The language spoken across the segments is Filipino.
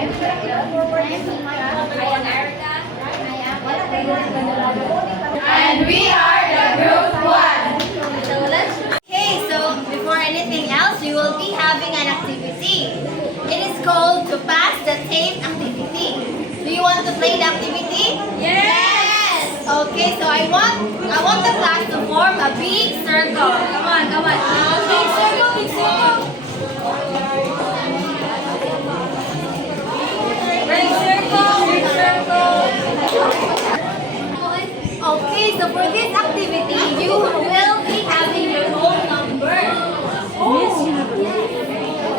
And we are the group 1. Okay, so before anything else, we will be having an activity. It is called to pass the tape activity. Do you want to play the activity? Yes! Okay, so I want the class to form a big circle. Come on. Big circle. Big circle. Okay, so for this activity, you will be having your own number.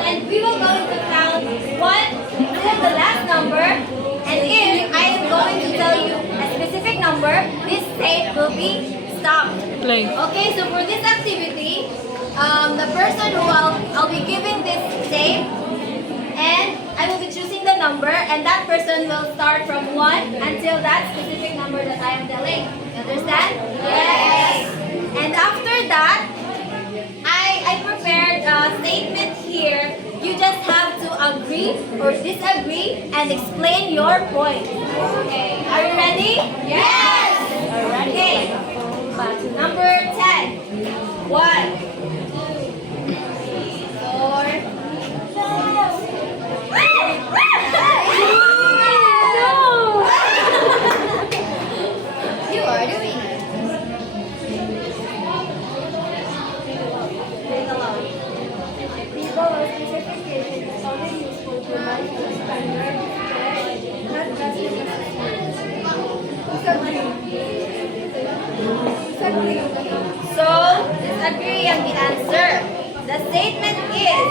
And we will going to count 1 till the last number. And if I am going to tell you a specific number, this tape will be stopped. Play. Okay, so for this activity, the person who I'll be giving this tape, and I will be choosing the number, and that person will start from 1 until that specific number that I am telling. You understand? Yes. And after that, I prepared a statement here. You just have to agree or disagree and explain your point. Okay. Are you ready? Yes. Okay. Number 10. 1, 2, 3, 4. You are doing it. People or specification is only useful to manage standard, not just So, disagree on the answer. The statement is,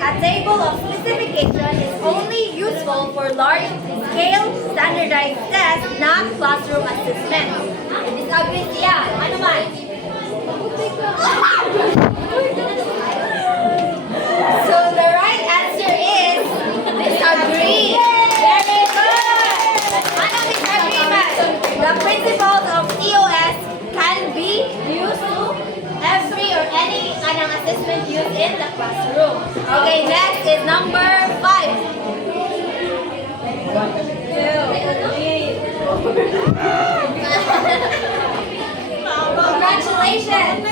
a table of specification is only useful for large-scale standardized tests, not classroom assessment. Disagree siya. Ano man? So the right answer is disagree. Very good. Ano disagreement? The principles of TOS can be used to every or any kanang assessment used in the classroom. Okay, next is number 5. 2. Congratulations.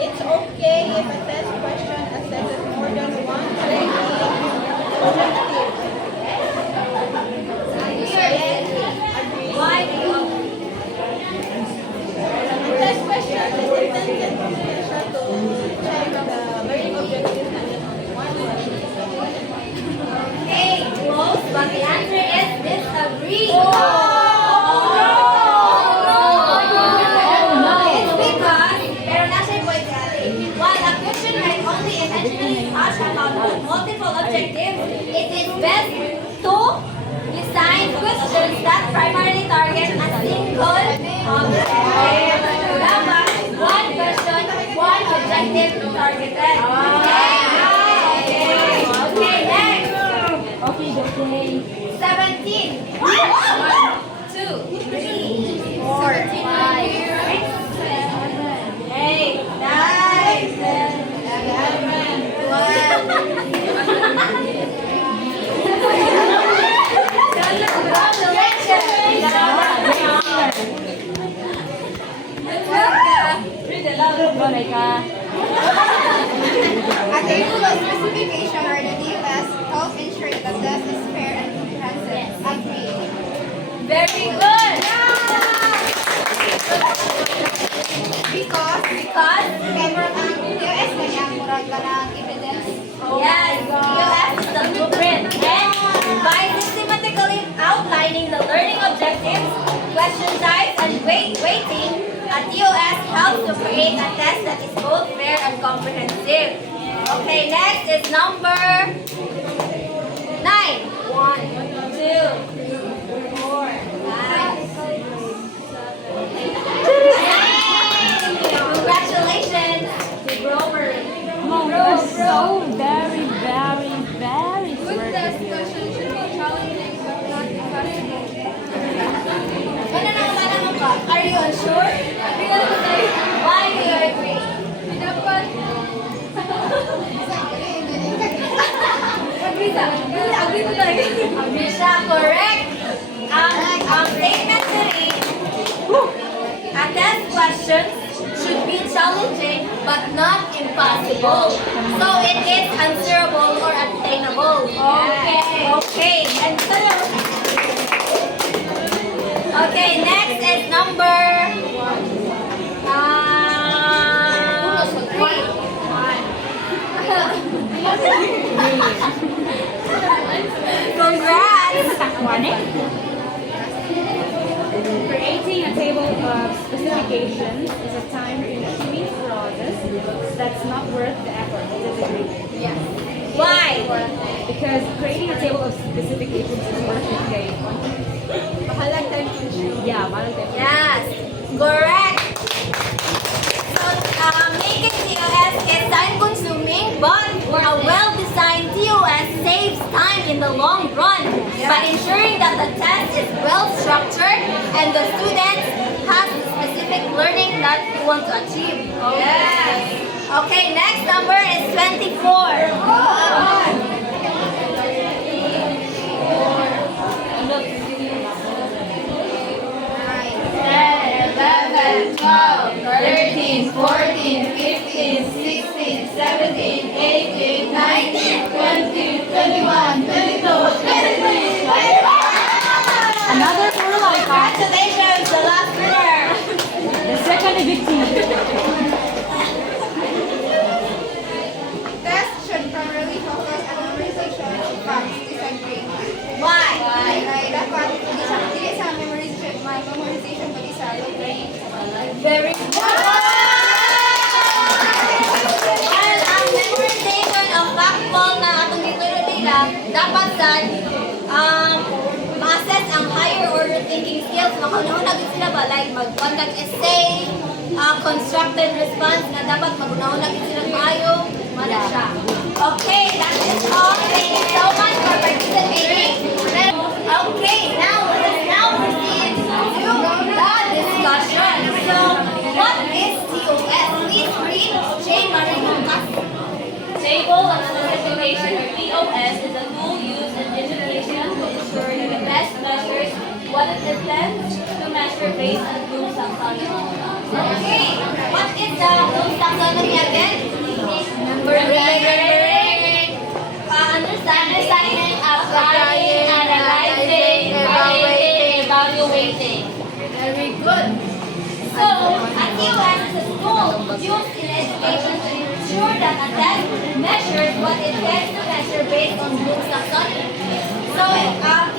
It's okay if a test question assesses more than one objective. Why do you? A test question is intended to check the learning objectives and one. Okay, close, but the answer is disagree. It's because, pero nasa yung point natin, while a question might only intentionally touch upon multiple objectives, it is best to design questions that primarily target a single objective. Dapat, one question, one objective targeted. Okay, next. Okay. 17. 1, 2, 3, 4, 5, 6, 7, 8, 9, A table of specification or the DOS helps ensure that the test is fair and comprehensive. Agree. Very good. Because favorite ang DOS na niya murag ka ng evidence. Yes, DOS is the blueprint. And by systematically outlining the learning objectives, question types, and weighting, a TOS helps to create a test that is both fair and comprehensive. Okay, next is number 9. 1, 2, 3, 4, 5, 6, 7, 8. Congratulations to Grover. So very, very, very Good test question should be challenging but not impossible. Are you unsure? Why do you agree? Dapat Agree siya, correct. Ang statement 3, a test question should be challenging but not impossible. So it is answerable or attainable. Okay. And okay, next is number 3. Congrats! Creating a table of specifications is a time-consuming process that's not worth the effort. Does it agree? Why? Because creating a table of specifications is worth the day. Yeah, mahal tayo. Yes, correct. So, making TOS is time-consuming, but a well-designed TOS saves time in the long run by ensuring that the test is well-structured and the students have the specific learning that you want to achieve. Yes. Okay, next number is 24. Another four lollipops. Congratulations, the last winner. The second evictee. Tests should primarily focus on memorization of facts. Disagree. Why? Ay, dapat hindi sa memorization kundi sa learning. Very good. Well, ang memorization of factual na atong gituro nila, dapat sa ma-assess ang higher order thinking skills. Makunahunag sila ba? Like, mag-contact essay, constructed response na dapat magunahunag sila maayo. Mala siya. Okay, that is all. Thank you so much for participating. Okay, now let's proceed to the discussion. So, what is TOS? Please read Jane Marie Lucas. Table of Specification or TOS is a tool used in education to ensure that the test measures what it intends to measure based on Bloom's taxonomy. Okay, what is the Bloom's taxonomy again? Understanding, applying, analyzing, evaluating. Very good. So, a TOS is a tool used in education to ensure that a test measures what it intends to measure based on Bloom's taxonomy. So,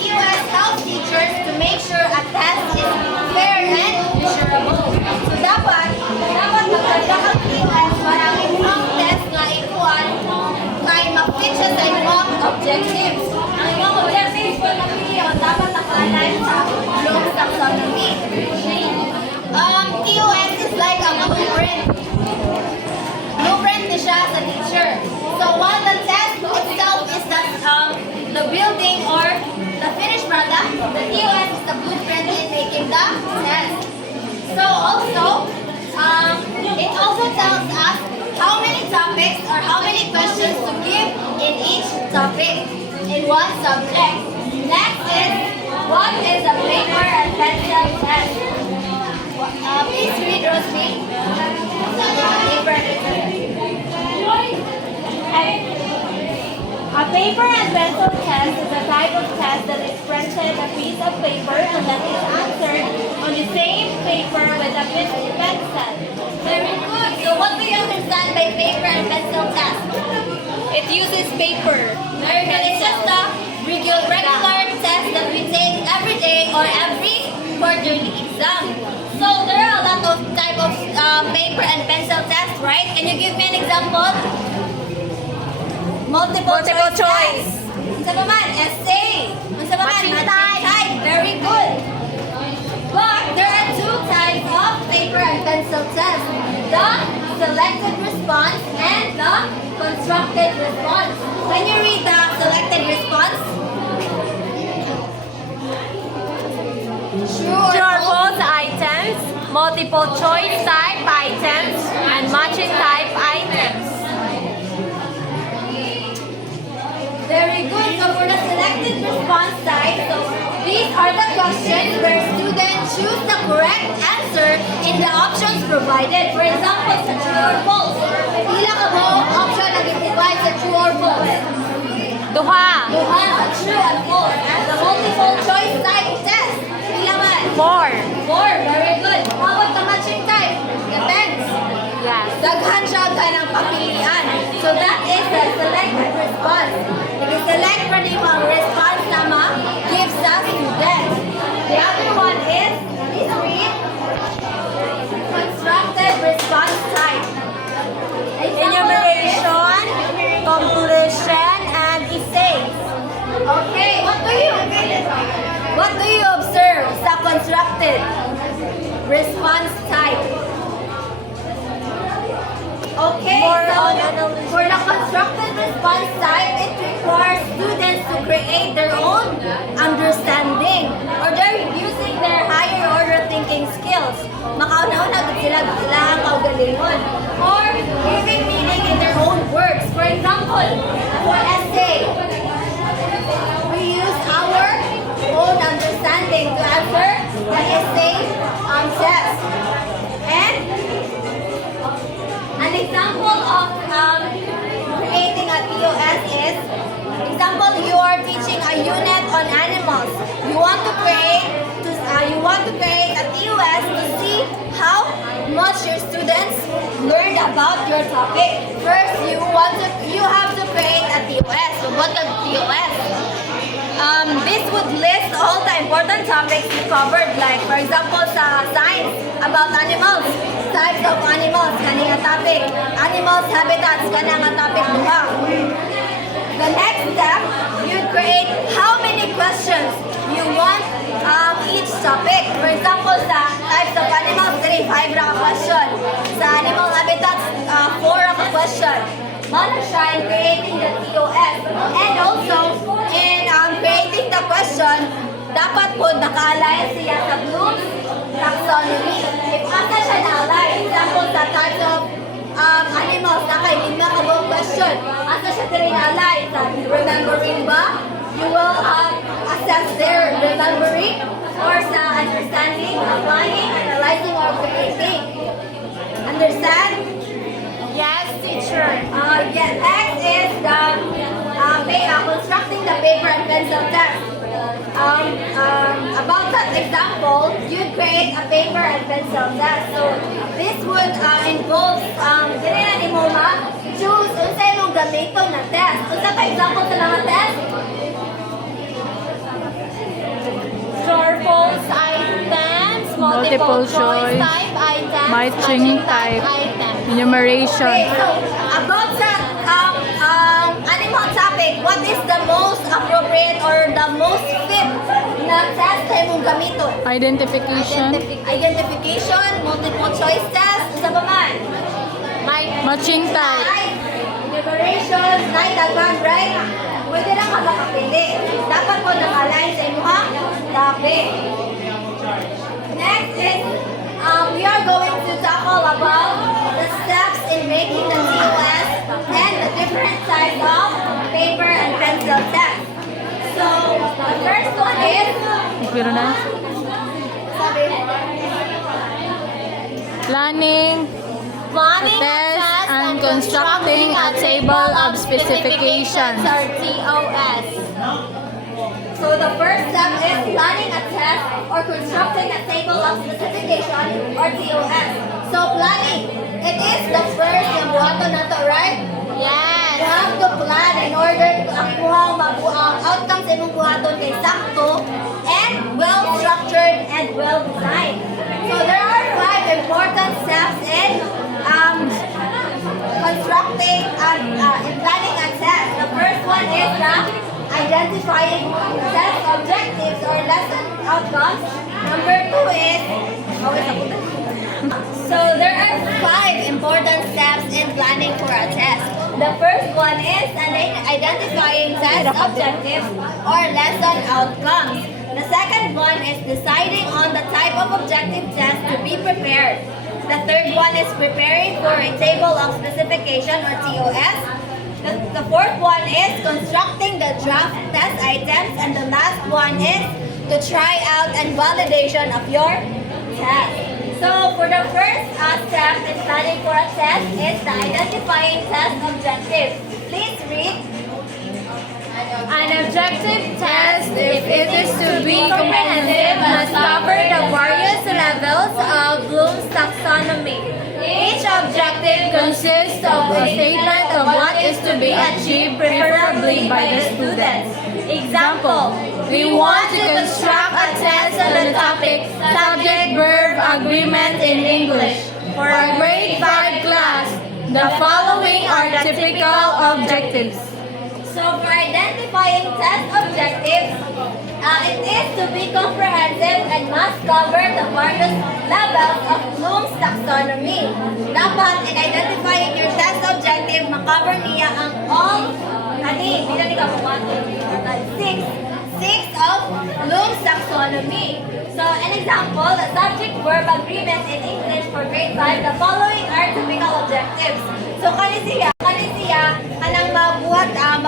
TOS helps teachers to make sure a test is fair and measurable. So, dapat maganda ang TOS para ang imong test nga ikuan kay ma-fit siya sa imong objectives. Ang imong objectives kung napiliyon, dapat naka-align sa Bloom's taxonomy. TOS is like a blueprint. Blueprint ni siya sa teacher. So while the test itself is the building or the finished product, the TOS is the blueprint in making the test. So also, it also tells us how many topics or how many questions to give in each topic in one subject. Next is, what is a paper and pencil test? Please read, Rosie. Paper and pencil. A paper and pencil test is a type of test that is printed a piece of paper and that is answered on the same paper with a pencil. Very good. So what do you understand by paper and pencil test? It uses paper. Very good. It's just a regular test that we take every day or every quarterly exam. So there are a lot of type of paper and pencil tests, right? Can you give me an example? Multiple choice. Unsa pa man? Essay. Unsa pa man? Matching type. Very good. But there are two types of paper and pencil tests. The selected response and the constructed response. Can you read the selected response? True or false items, multiple choice type items, and matching type items. Very good. side. So these are the questions where students choose the correct answer in the options provided. For example, sa true or false. Pila ka mo option na i-provide sa true or false? Duha. Duha, true and false. And the multiple choice type test. Pila man? 4. 4. Very good. How about the matching type? Depends. Yes. Daghan siya ka ng papilian. So that is the selected response. If you select for the mga response tama, gives the student. The other one is, please read, constructed response type. Enumeration, completion, and essays. Okay, what do you observe sa constructed response type? Okay, More so on analysis. for the constructed response type, it requires students to create their own understanding or they're using their higher order thinking skills. Makauna-una sila kailangan kaugalingon or giving meaning in their own words. For example, for essay, we use our own understanding to answer the essay test. And an example of creating a TOS is, example, you are teaching a unit on animals. You want to create a TOS to see how much your students learned about your topic. First, you have to create a TOS. So what is TOS? This would list all the important topics we covered, like for example sa science about animals, types of animals, kanang topic, animals, habitats, kanang topic duha. The next step, you create how many questions you want each topic. For example, sa types of animals, 5 ra ka question. Sa animal habitats, 4 ra ka question. Mana siya in creating the TOS. And also, in creating the question, dapat po naka-align siya sa Bloom's taxonomy. If asa siya na-align, example sa types of animals, naka-lima ka ba question. Asa siya rin na-align sa remembering ba? You will assess their remembering or sa understanding, applying, analyzing, or creating. Understand? Yes, teacher. Yes, next is the constructing the paper and pencil test. About that example, you'd create a paper and pencil test. So this would involve, ganyan ni mo choose unsa imong gamiton na test. Unsa ka example sa mga test? True or false items, multiple choice type items, matching type, items. enumeration. Okay, so about sa animal topic, what is the most appropriate or the most fit na test na imong gamiton? Identification, Identification, multiple choice test, isa ba man? matching type, Type, enumeration, night advance, right? Pwede na magkakapili. Dapat po naka-align sa inyo ha? Topic. Next is, we are going to tackle about the steps in making the TOS and the different types of paper and pencil test. So, the first one is, pero na, sabi, planning, test, and constructing a table of specifications. or TOS. so the first step is planning a test or constructing a table of specification or TOS. So planning, it is the first yung buhaton na to, right? Yes. You have to plan in order to ang outcomes sa imong buhaton kay sakto and well-structured and well-designed. So there are 5 important steps in constructing and in planning a test. The first one is identifying test objectives or lesson outcomes. Number 2 is so there are 5 important steps in planning for a test. The first one is identifying test objectives or lesson outcomes. The second one is deciding on the type of objective test to be prepared. The third one is preparing for a table of specification or TOS. The fourth one is constructing the draft test items, and the last one is to try out and validation of your test. So for the first step in studying for a test is the identifying test objective. Please read. An objective test, if it is to be comprehensive, must cover the various levels of Bloom's taxonomy. Each objective consists of a statement of what is to be achieved, preferably by the students. Example, we want to construct a test on the topic subject-verb agreement in English. For a grade 5 class, the following are typical objectives. So for identifying test objectives, it is to be comprehensive and must cover the various levels of Bloom's taxonomy. Dapat in identifying your test objective, makover niya ang all, bilang ni ka 1, 2, 3, 4, 5, 6 of Bloom's taxonomy. So an example, the subject-verb agreement in English for grade 5, the following are typical objectives. So kanisiya, kanang magbuhat ka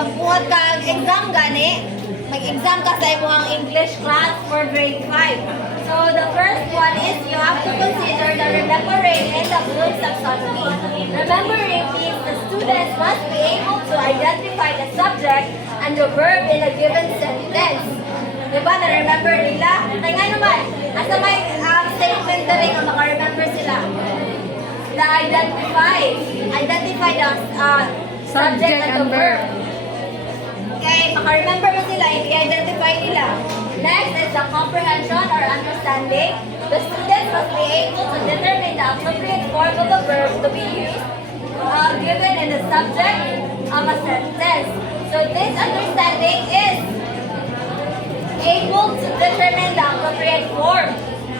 ang exam gani, mag-exam ka sa imong English class for grade 5. So the first one is you have to consider the remembering and the Bloom's taxonomy. Remembering means the students must be able to identify the subject and the verb in a given sentence. Diba, na-remember nila? Kaya nga naman, asa may statement na rin ang maka-remember sila. The identify the subject and the verb. Okay, maka-remember mo sila, i-identify nila. Next is the comprehension or understanding. The students must be able to determine the appropriate form of the verb to be used given in the subject of a sentence. So this understanding is able to determine the appropriate form.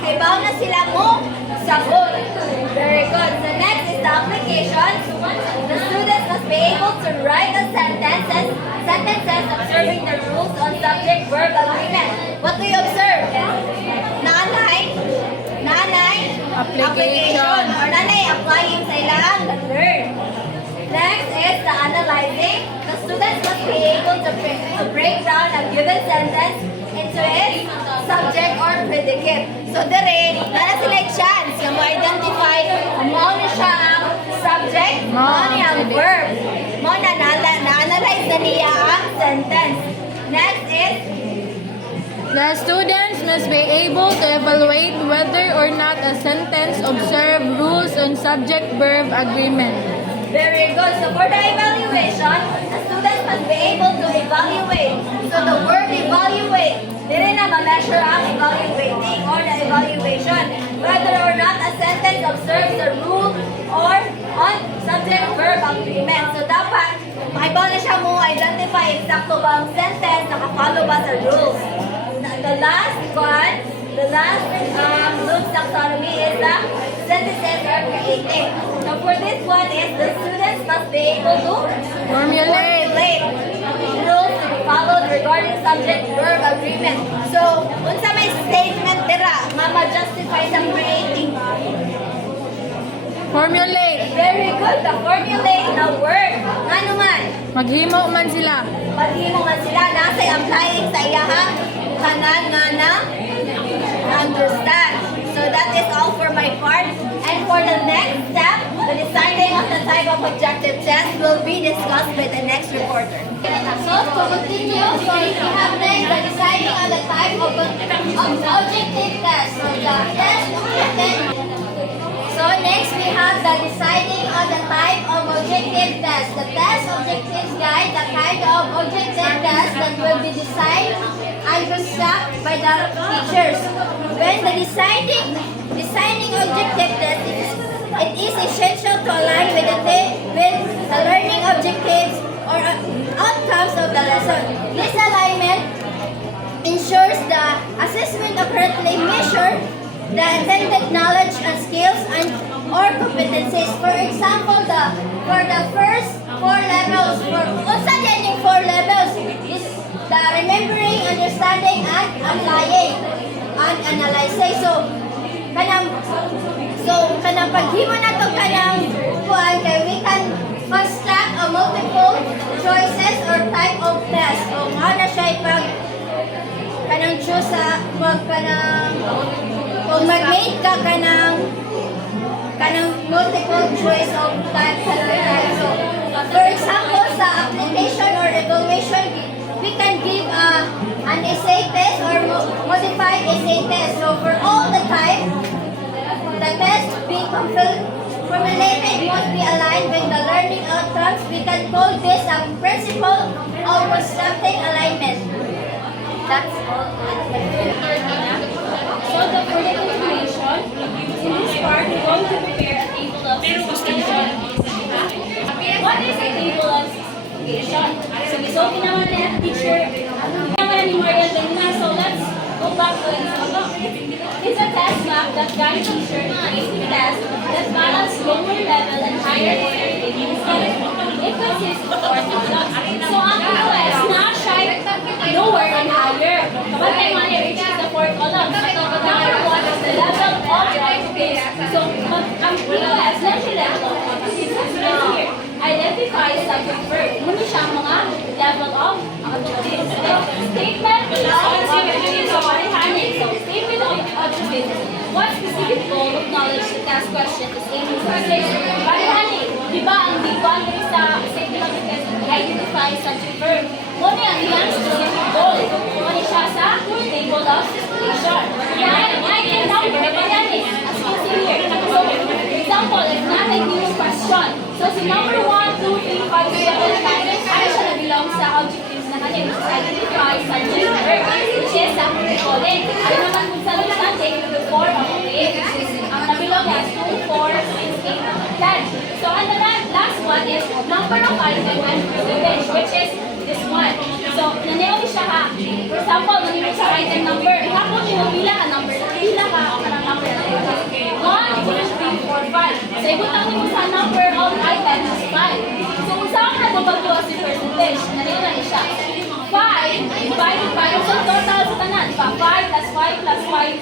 Okay, baon na sila mo sagot. Very good. So next is the application. The students must be able to write the sentences observing the rules on subject-verb agreement. What do you observe? Nanay? Application. Or nanay applying sa ilang learn. Next is the analyzing. The students must be able to break down a given sentence into its subject or predicate. So dire, nana sila chance na mo-identify mo na siya ang subject, mo na ang verb, mo na-analyze na niya ang sentence. Next is The students must be able to evaluate whether or not a sentence observes rules on subject-verb agreement. very good. So for the evaluation, the students must be able to evaluate. So the word evaluate, dire na ma-measure ang evaluating or the evaluation. Whether or not a sentence observes the rule or on subject-verb agreement. So dapat, maibaw na siya mo identify eksakto ba ang sentence, nakafollow ba sa rules. The last one, Bloom's taxonomy is the sentences are creating. So for this one is the students must be able to formulate rules to be followed regarding subject-verb agreement. So, unsa may statement dira nga ma-justify sa creating? Formulate. Very good. The formulate the word. Nga naman, Maghimo man sila. paghimo nga sila nasa applying sa iyahang kanan nga na understand. So that is all for my part. And for the next step, the deciding of the type of objective test will be discussed by the next reporter. So to continue, we have next the deciding on the type of objective test. So the test So next we have the deciding on the type of objective test. The test objectives guide the kind of objective test that will be designed and constructed by the teachers. When the designing objective test it is essential to align with the learning objectives or outcomes of the lesson. This alignment ensures the assessment accurately measures the intended knowledge and skills or competencies. For example, for the first 4 levels, unsa din yung 4 levels is the remembering, understanding, and applying and analyzing. So kanang paghimo na to kanang kuan kay we can construct a multiple choices or type of test. So, na siya ipag kanang choose sa kung mag-mate ka kanang multiple choice of type sa type. So, for example, sa application or evaluation, we can give an essay test or modified essay test. So, for all the type, the test being formulated must be aligned with the learning outcomes. We can call this a principle of constructing alignment. That's all. So the further information, in this part, we're going to prepare a table of specification. What is a table of specification? So, isuot naman na teacher. Naman ni Marian Lena. So, let's go back to it. It's a test map that guides teacher in basic tests that balance lower level and higher order taking skills. It consists of 4 columns. So, ang POS na siya lower and higher. Kapag tayo which is the 4 columns. Number 1 is the level of objectives. So, ang POS na siya level of objectives. Here, identify subject verb. Muna siya ang mga level of objectives. Statement of objectives. So, statement of objectives. What specific goal of knowledge the task question is aiming for? Parihani, di ba ang D1 sa statement of objectives identify subject verb? Muna ang iyang specific goal. Muna siya sa table of specification. Yan, item number. Yan as you see here. So, for example, if not a new question. So, si number 1, 2, 3, 5, 7, 9, ay siya na belong sa objectives na kanya. Which is identify subject verb. Which is sa calling. Ano naman kung sa subject, 4 of 8. Ang nabilong has 2, 4, 6, 8, 10. So, and the last one is number of item and percentage, which is this one. So, nangyari siya ha. For example, nangyari sa item number. Hapon yung pila ka number. Pila ka o kanang number. 1, 2, 3, 4, 5. So, ibutang mo sa number of items is 5. So, kung saan ka nabagyo as a percentage, nangyari siya. 5 divided by, so total sa tanan. 5 plus 5 plus 5.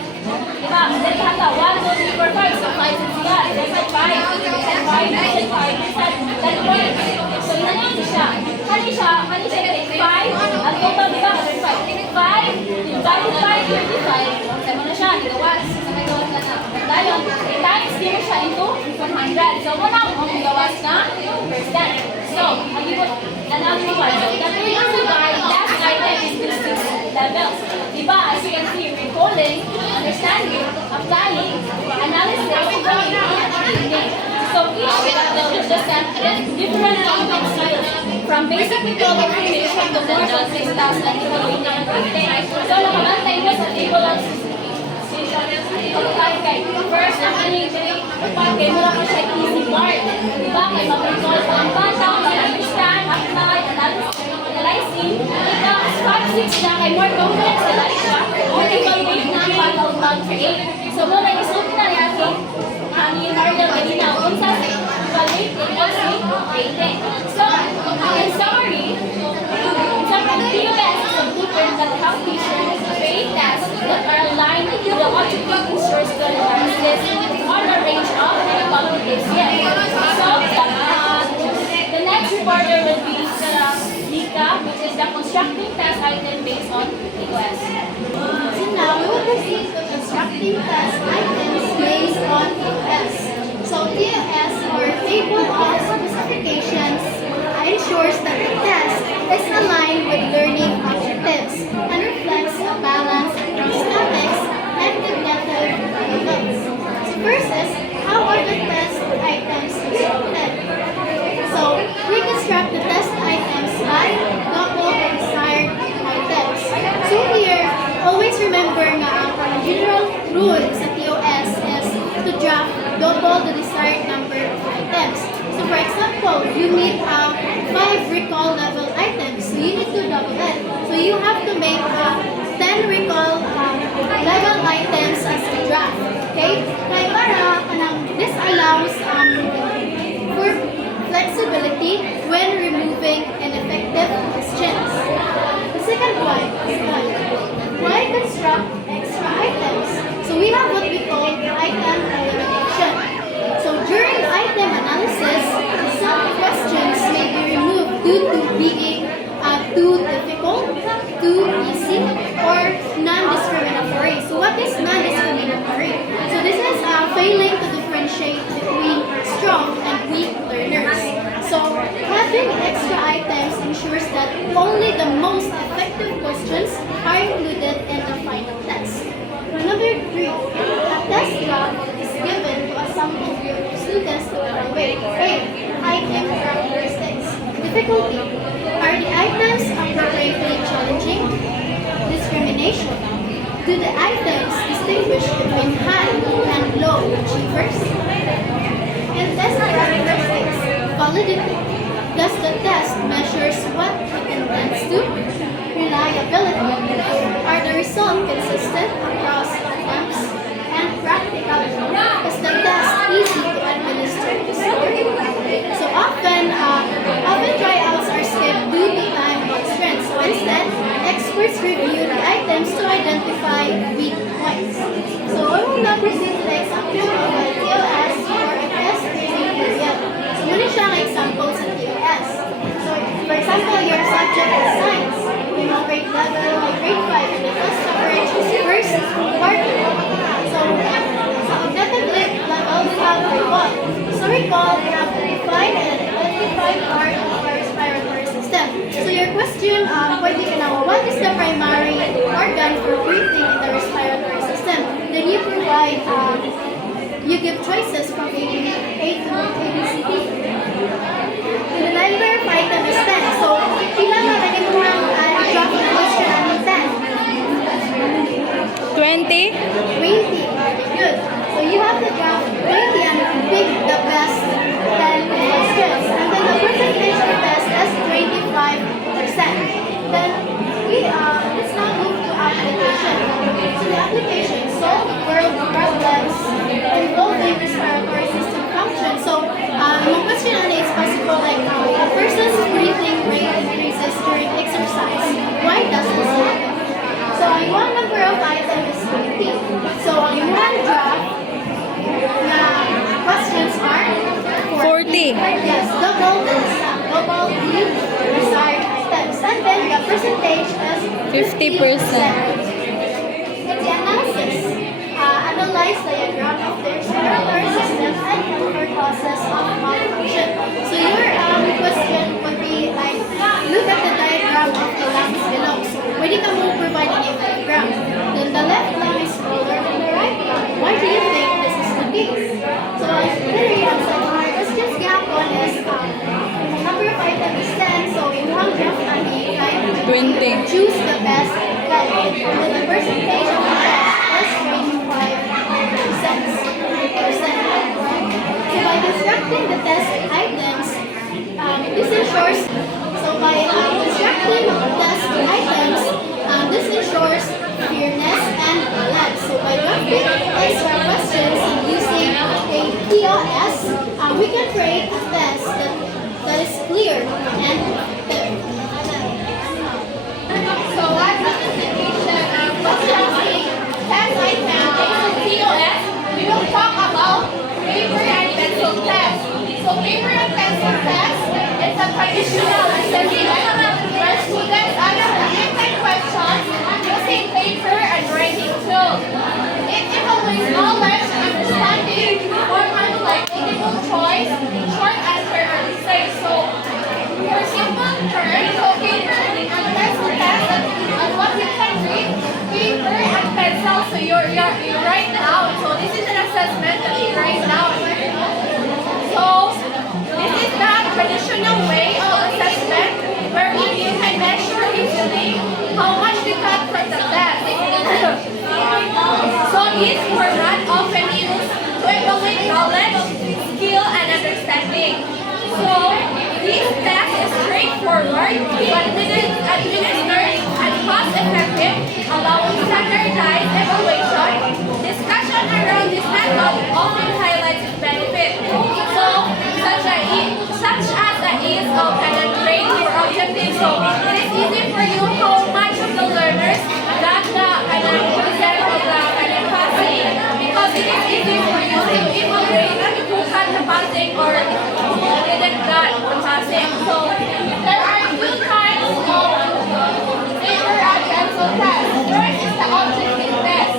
Diba? Then hata 1, 2, 3, 4, 5. So 5 is yan. Then 5, then 5, then 5, then 1. So nangyari siya. Kani siya 5. At total diba? 5 divided by 35. Sama na siya. Gawas. Sa may gawas na na. Dahil times here siya into 100. So muna ang gawas na percent. So, agibot na namin naman. So, that will provide last item is with 6 levels. Diba? As you can see, recalling, understanding, applying, analysis, learning, and reading. So, each level is just different language skills. From basic recall information to more than 6,000 evaluating and writing. So, nakabantay mo sa table of okay, first, ang pagkakay mo lang siya easy part. Diba? Kaya mag-recall pa ang bata, mag-understand, apply, analyzing. Ika, 5, 6 na kay more complex na lang siya. Or evaluate na ang bata o mag-create. So, muna isuot na natin ang in-order kanina. Unsa evaluate, rating. So, in summary, sa POS is a blueprint that helps teachers create tasks that are aligned with the objective ensures the analysis on a range of qualitative skills. So, the next reporter will be Lika, which is the constructing task item based on POS. So now we will proceed to constructing test items based on POS. So POS, or Table of Specifications, ensures that the test is aligned with learning objectives and reflects a balance across topics and cognitive levels. So first is, how are the test items constructed? So we construct the test items by double the desired items. So here, always remember na ang general rule sa TOS is to draft double the desired number of items. So for example, you need 5 recall level items, so you need to double it. So you have to make 10 recall level items as a draft. Okay? Kaya this allows for flexibility when removing ineffective questions. The second one is why construct extra items? So we have what we call item elimination. So during item analysis, some questions may be removed due to being that only the most effective questions are included in the final test. Number 3, a test graph is given to a sample group of students to evaluate A. Item characteristics. Difficulty. Are the items appropriately challenging? Discrimination. Do the items distinguish between high and low achievers? And test characteristics. Validity. Does the test measures what it intends to? Reliability. Are the results consistent across attempts? And practicality. Is the test easy to administer to students? So often tryouts are skipped due to time constraints. So instead, experts review the items to identify weak points. So I will now proceed to the example of a TOS for a test using period. So muna siyang example sa TOS. So for example, your subject is science. Yung grade level, may grade 5, and the test coverage is first quarter. So sa objective level, we have recall. So recall, we have to define and identify part of our respiratory system. So your question, pwede ka na, what is the primary organ for breathing in the respiratory system? Then you provide, you give choices from A to A, B, C, D. And the number of item is 10. So, ilan na lagi mo ang draft question ang 10? 20. 20. Good. So you have to draft 20 and pick the best 10 questions. And then the percentage of best is 25%. Then let's now move to application. So the application solve world problems involving respiratory system function. So yung question on is possible like a person's breathing rate increases during exercise. Why does this happen? So yung number of items is 20. So yung one draft na questions are 40. Yes, double the desired items. And then the percentage is 50%. And the analysis. Analyze diagram of the respiratory system and cover causes of malfunction. So your question would be like, look at the diagram of the lungs below. So pwede ka mo provide a diagram. Then the left lung is smaller than the right lung. Why do you think this is the case? So as theory of our questions gapon is number of items is 10. So in one graph and the 20. choose the best value. And then the percentage of the best is 25%. So by constructing the test items, this ensures, so by constructing test items, this ensures fairness and balance. So by drafting extra questions using a POS, we can create a test that is clear and fair. So as a presentation of constructing test items based on TOS, we will talk about paper and pencil test. So paper and pencil test is a traditional assembly method where students answer different questions using paper and writing tools. It evaluates knowledge, understanding, format like multiple choice, short answer, and essay. So for simple terms, so paper and pencil test, and what you can read, paper and pencil, so you write down. So this is an assessment that you write down. So this is the traditional way of assessment wherein you can measure easily how much you got from the test. So this format often used to evaluate knowledge, skill, and understanding. So this test is straightforward, but administered and cost-effective, allowing standardized evaluation. Discussion around this method often highlights its benefits. So, such as the ease of grade for objectives. So, it is easy for you how much of the learners got the percent of the passing, because it is easy for you to evaluate who got the passing or who didn't got the passing. So, there are two kinds of paper and pencil test. First is the objective test.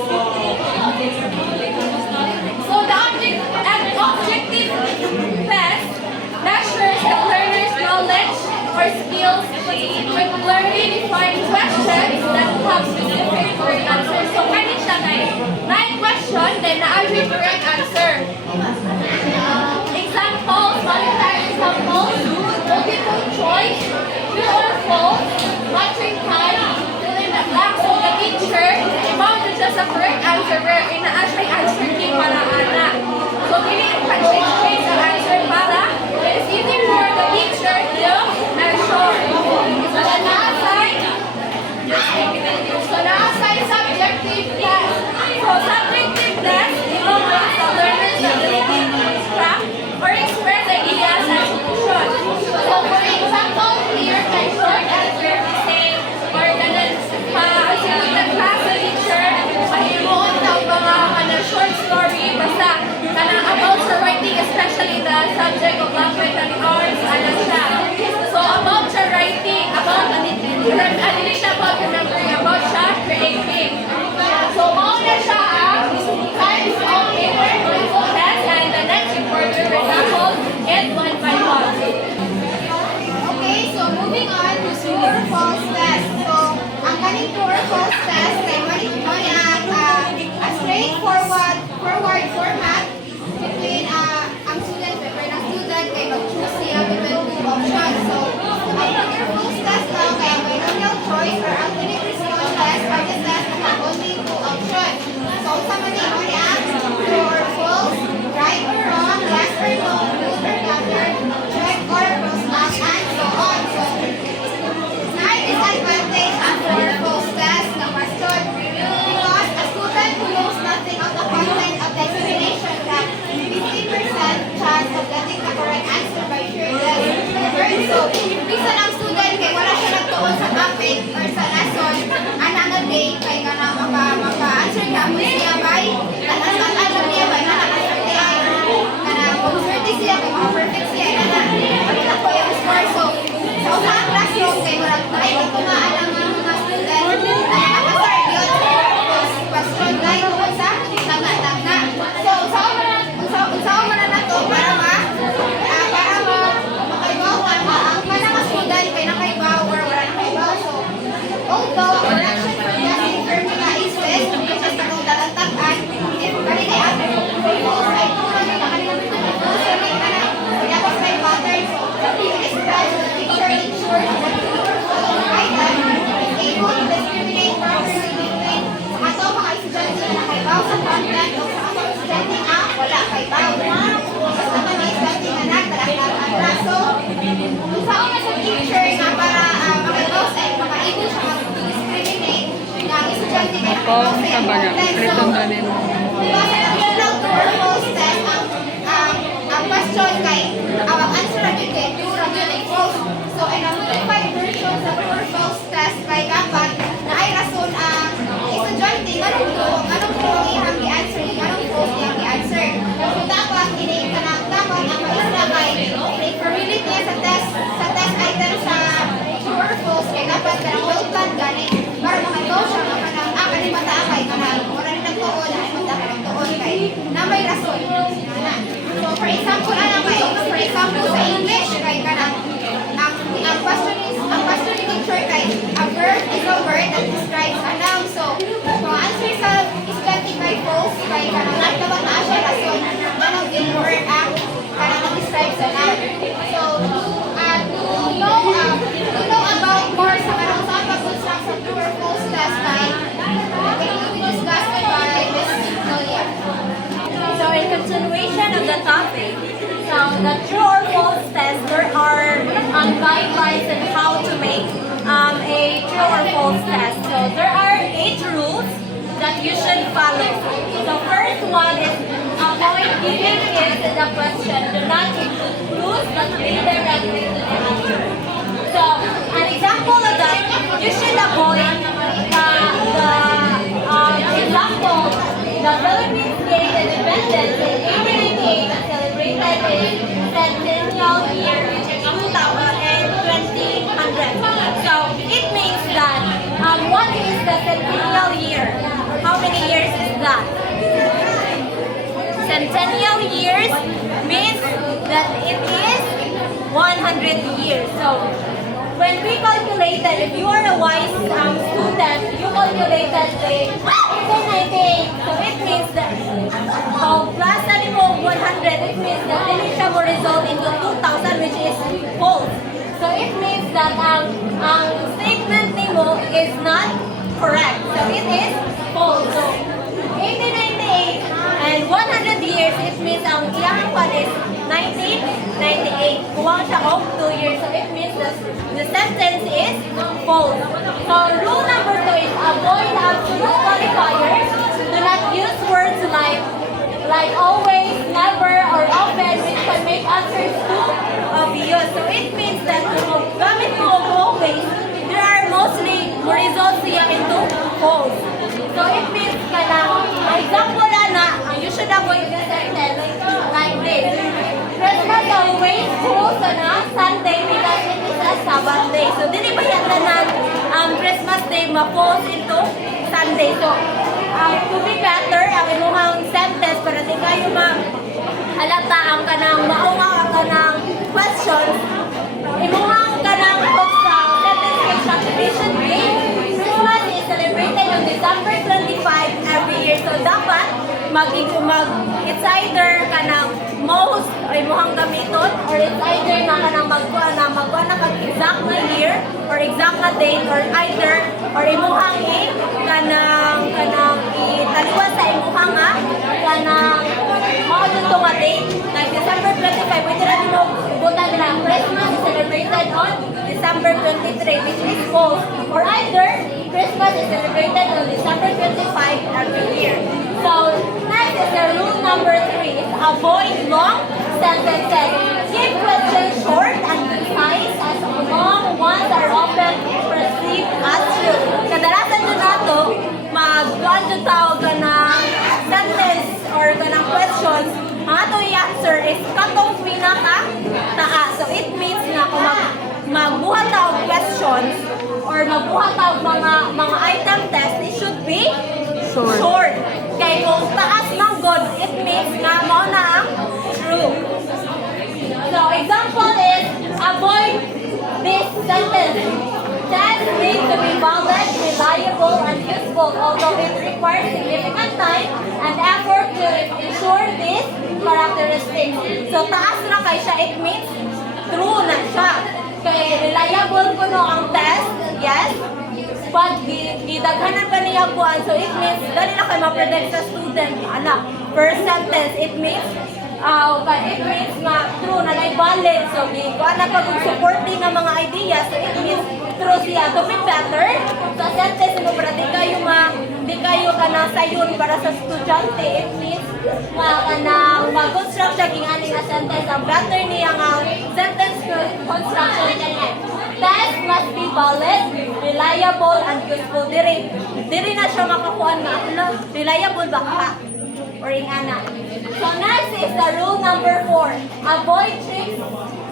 So the objective test measures the learner's knowledge or skills choice or alternate response test are the tests that have only two options. So, sa mali mo react, true or false, right or wrong, yes or no, good or better, check or cross mark, and so on. So, na disadvantage ang true or false test na question because a student who knows nothing of the content of the examination has 50% chance of getting the correct answer by sheer guess. So, bisan ang student kay wala siya nagtuon sa topic or sa lesson, another day kay ka na maka-answer ka mo siya by alam niya ba na nakaserte ay kana kung swerte siya kung perfect siya na na ko yung score. So, sa usang classroom kay wala ay ito na alam ng mga student na nakasart yun question like kung sa tagna. So, unsa man na to para makaibaw ang kanang student kay nakaibaw or wala nakaibaw. So, although ang correction for guessing formula is this, which is itong dalantagan, if bali kay ato false ay tuman na nakalimutan ito. So, may kana tapos may pattern. So, this test the teacher ensures that the following item is able to discriminate properly between sa ato mga estudyante na nakaibaw sa content o sa ato estudyante na wala kaibaw. Sa ato mga estudyante na nagtalaktakan na. So, kung saan na sa teacher na para makaibaw sa makaibig siya mag-discriminate na ang estudyante na nakaibaw sa iyong content. So, diba sa nag-general true or false test ang question kay ang answer na yun kay true na yun ay false. So, in a modified version sa true or false test kay dapat na ay rason ang estudyante ganun true iyang i-answer, ganun false iyang i-answer. So, dapat dapat ang maisla kay i-formulate niya sa test item sa true or false kay dapat kanang well planned gani para makagaw siya kanang kanimata kay kanang wala rin nagtuon ay magtuon kay na may rason. So, for example, sa English, kay kanang ang question ni teacher kay a verb is a word that describes a noun. So, kung answer sa estudyante kay false, kay kanang nagtawag na siya rason, kanang in word kanang nag-describe sa noun. So, to know about more sa kanang saan pag-construct sa true or false test kay will be discussed by Ms. Nolia. So in continuation of the topic, so the true or false test, there are guidelines on how to make a true or false test. So there are 8 rules that you should follow. The first one is avoid giving it the question. Do not include clues but read directly to the answer. So an example of that, you should avoid the example, the Philippines gained independence in 1898 and celebrated its centennial year in 2000. So it means that what is the centennial year? How many years is that? Centennial years means that it is 100 years. So when we calculated, if you are a wise student, you calculated the 1898. So it means that plus mo 100, it means that then siya mo result into 2000, which is false. So it means that ang statement nimo is not correct. So it is false. So 1898 and 100 years, it means ang iyang one is 1998. Kuwang siya of 2 years. So it means that the sentence is false. So rule number 2 is avoid absolute qualifiers. Do not use words like always, never, or often, which can make answers too obvious. So it means that kung gamit mo ang always, there are mostly results siya into false. So it means example you should avoid the sentence like this. Christmas always falls on a Sunday because it is a Sabbath day. So dili ba yan ang Christmas day ma-falls into Sunday. So to be better, ang imuhang sentence para di kayo halata ang kanang maunga ang kanang questions. Imuhang kanang put sa sentence construction day. Christmas is celebrated on December 25 every year. So dapat it's either kanang most ay imuhang gamiton or it's either na kanang magkuha na kag exact na year or exact na date or either or imuhang kanang italiwan sa imuhang kanang mao dito nga date like December 25 pwede na dino buta nila Christmas is celebrated on December 23 which is false or either Christmas is celebrated on December 25 every year. So next is the rule number 3 is avoid long sentences. Keep questions short and concise as long ones are often perceived as true. Kadalasan dyan nato, mag-kuhan dyan tawag ka ng sentence or ka ng questions, ang ato i-answer is katong pinaka-taas. So it means na kung magbuhat tawag questions or magbuhat tawag mga item test, it should be short. Kaya kung taas ng God, it means na mao na ang true. So, example is, avoid this sentence. Tests need to be valid, reliable, and useful, although it requires significant time and effort to ensure these characteristics. So, taas na kay siya, it means true na siya. Kaya reliable ko no ang test, yes. But gidaghanan pa niya kuan, so it means dali na kay ma-predict sa student. First sentence, it means nga true na valid. So, kuan na pag supporting ng mga ideas, so it means true siya. To be better, sa sentence mo para di kayo ka na sayon para sa estudyante, it means mag-construct siya ani nga sentence. Ang better niya nga sentence construction niya. Test must be valid, reliable, and useful. Diri na siya makakuha na reliable ba ka? Or ingana. So next is the rule number 4. Avoid trick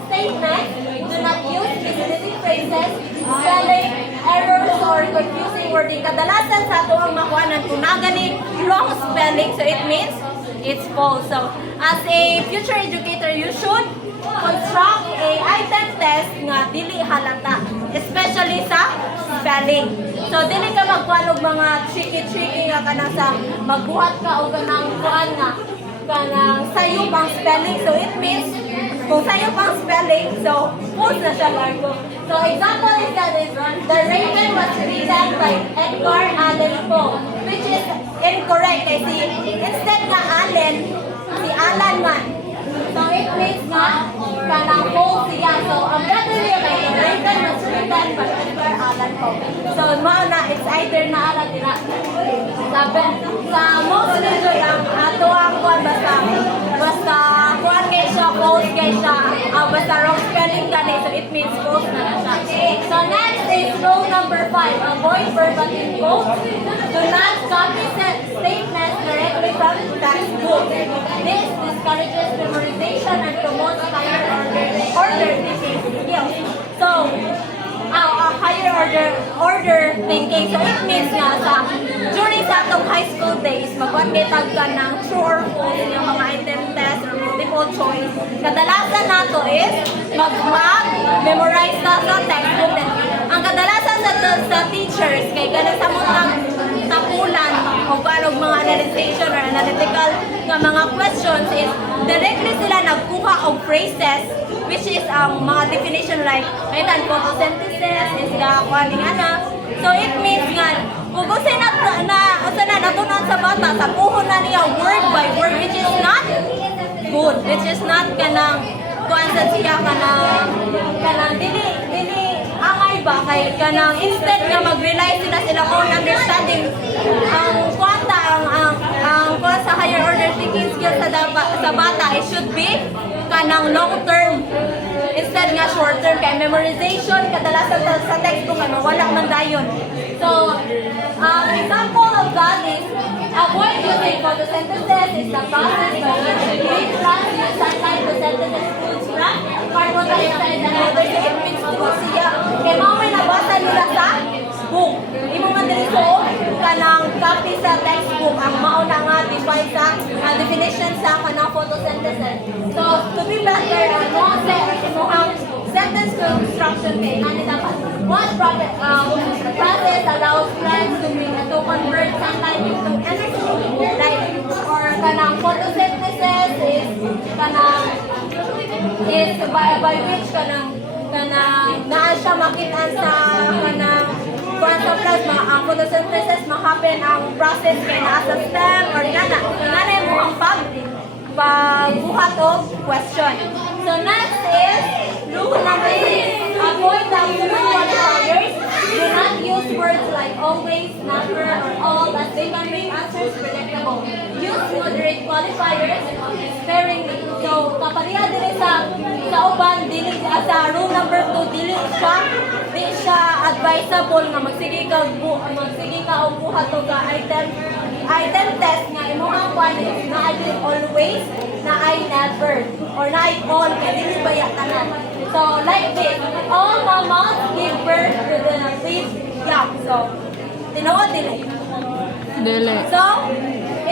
statements. Do not use misleading phrases, spelling errors, or confusing wording. Kadalasan sa ito ang makuhanan kung nagani wrong spelling, so it means it's false. So as a future educator, you should construct a item test nga dili halata, especially sa spelling. So dili ka magkuha og mga tricky nga kanang sa magbuhat ka o kanang kuan nga kanang sayo pang spelling. So it means kung sayo pang spelling, so false na siya largo. So example is that The Raven was written by Edgar Allan Poe, which is incorrect kasi instead nga Allen, si Alan man. So it means nga kanang false siya. So ang better niya kay The Raven was written by Edgar Allan Poe. So mao na it's either na ala dira. Sa most usually ang ato ang kuan basta kuan kay siya false kay siya basta wrong spelling gani, so it means false na siya. So next is rule number 5. Avoid verbatim quotes. Do not copy statements directly from textbook. This discourages memorization and promotes higher order thinking skills. So higher order thinking. So it means nga during sa atong high school days, magwantitag ka ng true or false yung mga item test or multiple choice. Kadalasan nato is mag-memorize na sa textbook. Ang kadalasan sa teachers, kay ganun sa mga tapulan o parang mga analyzation or analytical nga mga questions is directly sila nagkuha og phrases which is ang mga definition like photosynthesis is the kuaning so it means nga kung gusto na natunan sa bata sa puhon na niya word by word which is not good, which is not kanang kuan sa siya kanang dili angay ba kay kanang instead nga mag-rely sila on understanding ang kwanta ang kuan sa higher order thinking skills sa bata, it should be kanang long term instead nga short term kay memorization kadalasan sa textbook wala man dayon. So example of that is avoid using photosynthesis is the process by which green plants use sunlight to synthesize foods from carbon dioxide and other elements to siya. Kaya mga may nabasa nila sa book. Imo man dili suot kanang copy sa textbook ang mauna nga define sa definition sa kanang photosynthesis. So to be better, sentence construction kay ani dapat one process allows plants to convert sunlight into energy, like or kanang photosynthesis is by which kanang kanang naa siya makitaan sa kanang photosynthesis, mga ang photosynthesis ma-happen ang process kay naa sa stem or nana mo ang pagbuhat of question. So next is rule number 6. Avoid the human qualifiers. Do not use words like always, never, or all as they can make answers predictable. Use moderate qualifiers sparingly. So kapariha din sa uban dili sa rule number 2 di siya advisable nga magsige ka og buhat og item test nga imong kwan is na I always, na I never, or na I all kay dili baya tanan. So like this, all mamas give birth to the lead gap. So tinuod dili. So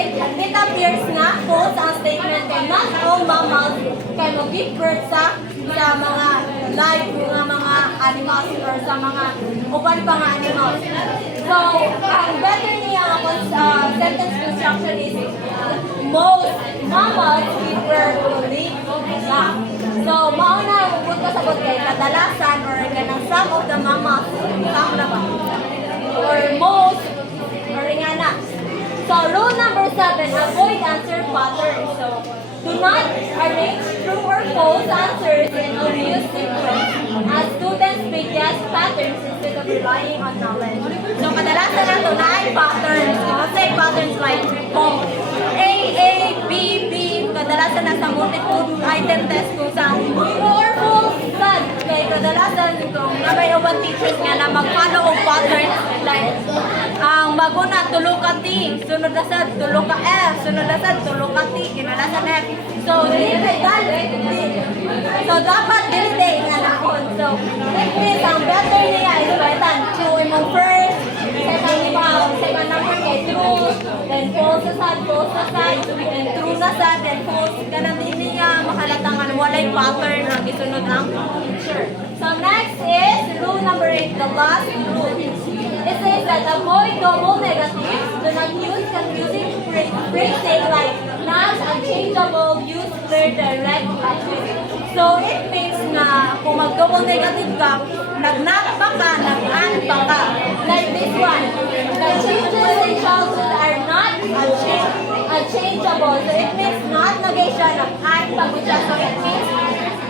it appears nga false ang statement kay not all mamas kay mag-give birth sa mga live mga animals or sa mga uban pa nga animals. So ang better niya sentence construction is most mamas give birth to lead gap. So mauna ugod ka sabot kay kadalasan or kanang some of the mamas some na ba or most or nga na. So rule number 7, avoid answer patterns. So do not arrange true or false answers in obvious sequence as students may guess patterns instead of relying on knowledge. So kadalasan na ito na ay patterns. Let's say patterns like A, B, B. Kadalasan na sa multiple item test kung sa true or false sad. Kaya kadalasan kung nabay uban teachers nga na mag-follow og patterns like ang bago na tulo ka T, sunod na sad tulo ka F, sunod na sad tulo ka T, kinalasan F. So dapat dili nga naon. So it means ang better niya is palitan true imong first, second number kay true, then false na sad, then true na sad, then false. Ganun din niya makalatang walay pattern ang gisunod ang teacher. So next is rule number 8, the last rule. It says that avoid double negatives. Do not use confusing phrasing like not unchangeable. Use clear direct language. So it means na kung mag-double negative ka, nag-not pa ka, nag-an pa ka. Like this one. The changes in childhood are not unchangeable. So it means not nagay siya, nag-an pa ko siya. So it means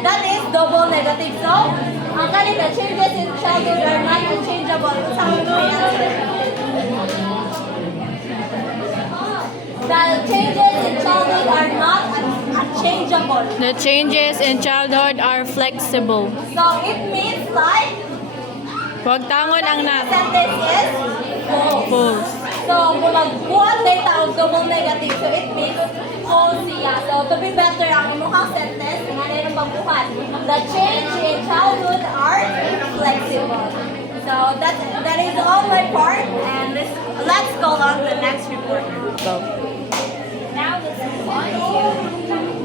that is double negative. So ang kanina, changes in childhood are not unchangeable. The changes in childhood are not unchangeable. The changes in childhood are flexible. So it means like Huwag tangon ang na. sentence is false. False. So kung magbuhat data of double negative, so it means false siya. So to be better, ang imuhang sentence, nga na yung pagbuhat. The change in childhood are flexible. So that is all my part, and let's go on to the next report. Go. Now let's move on to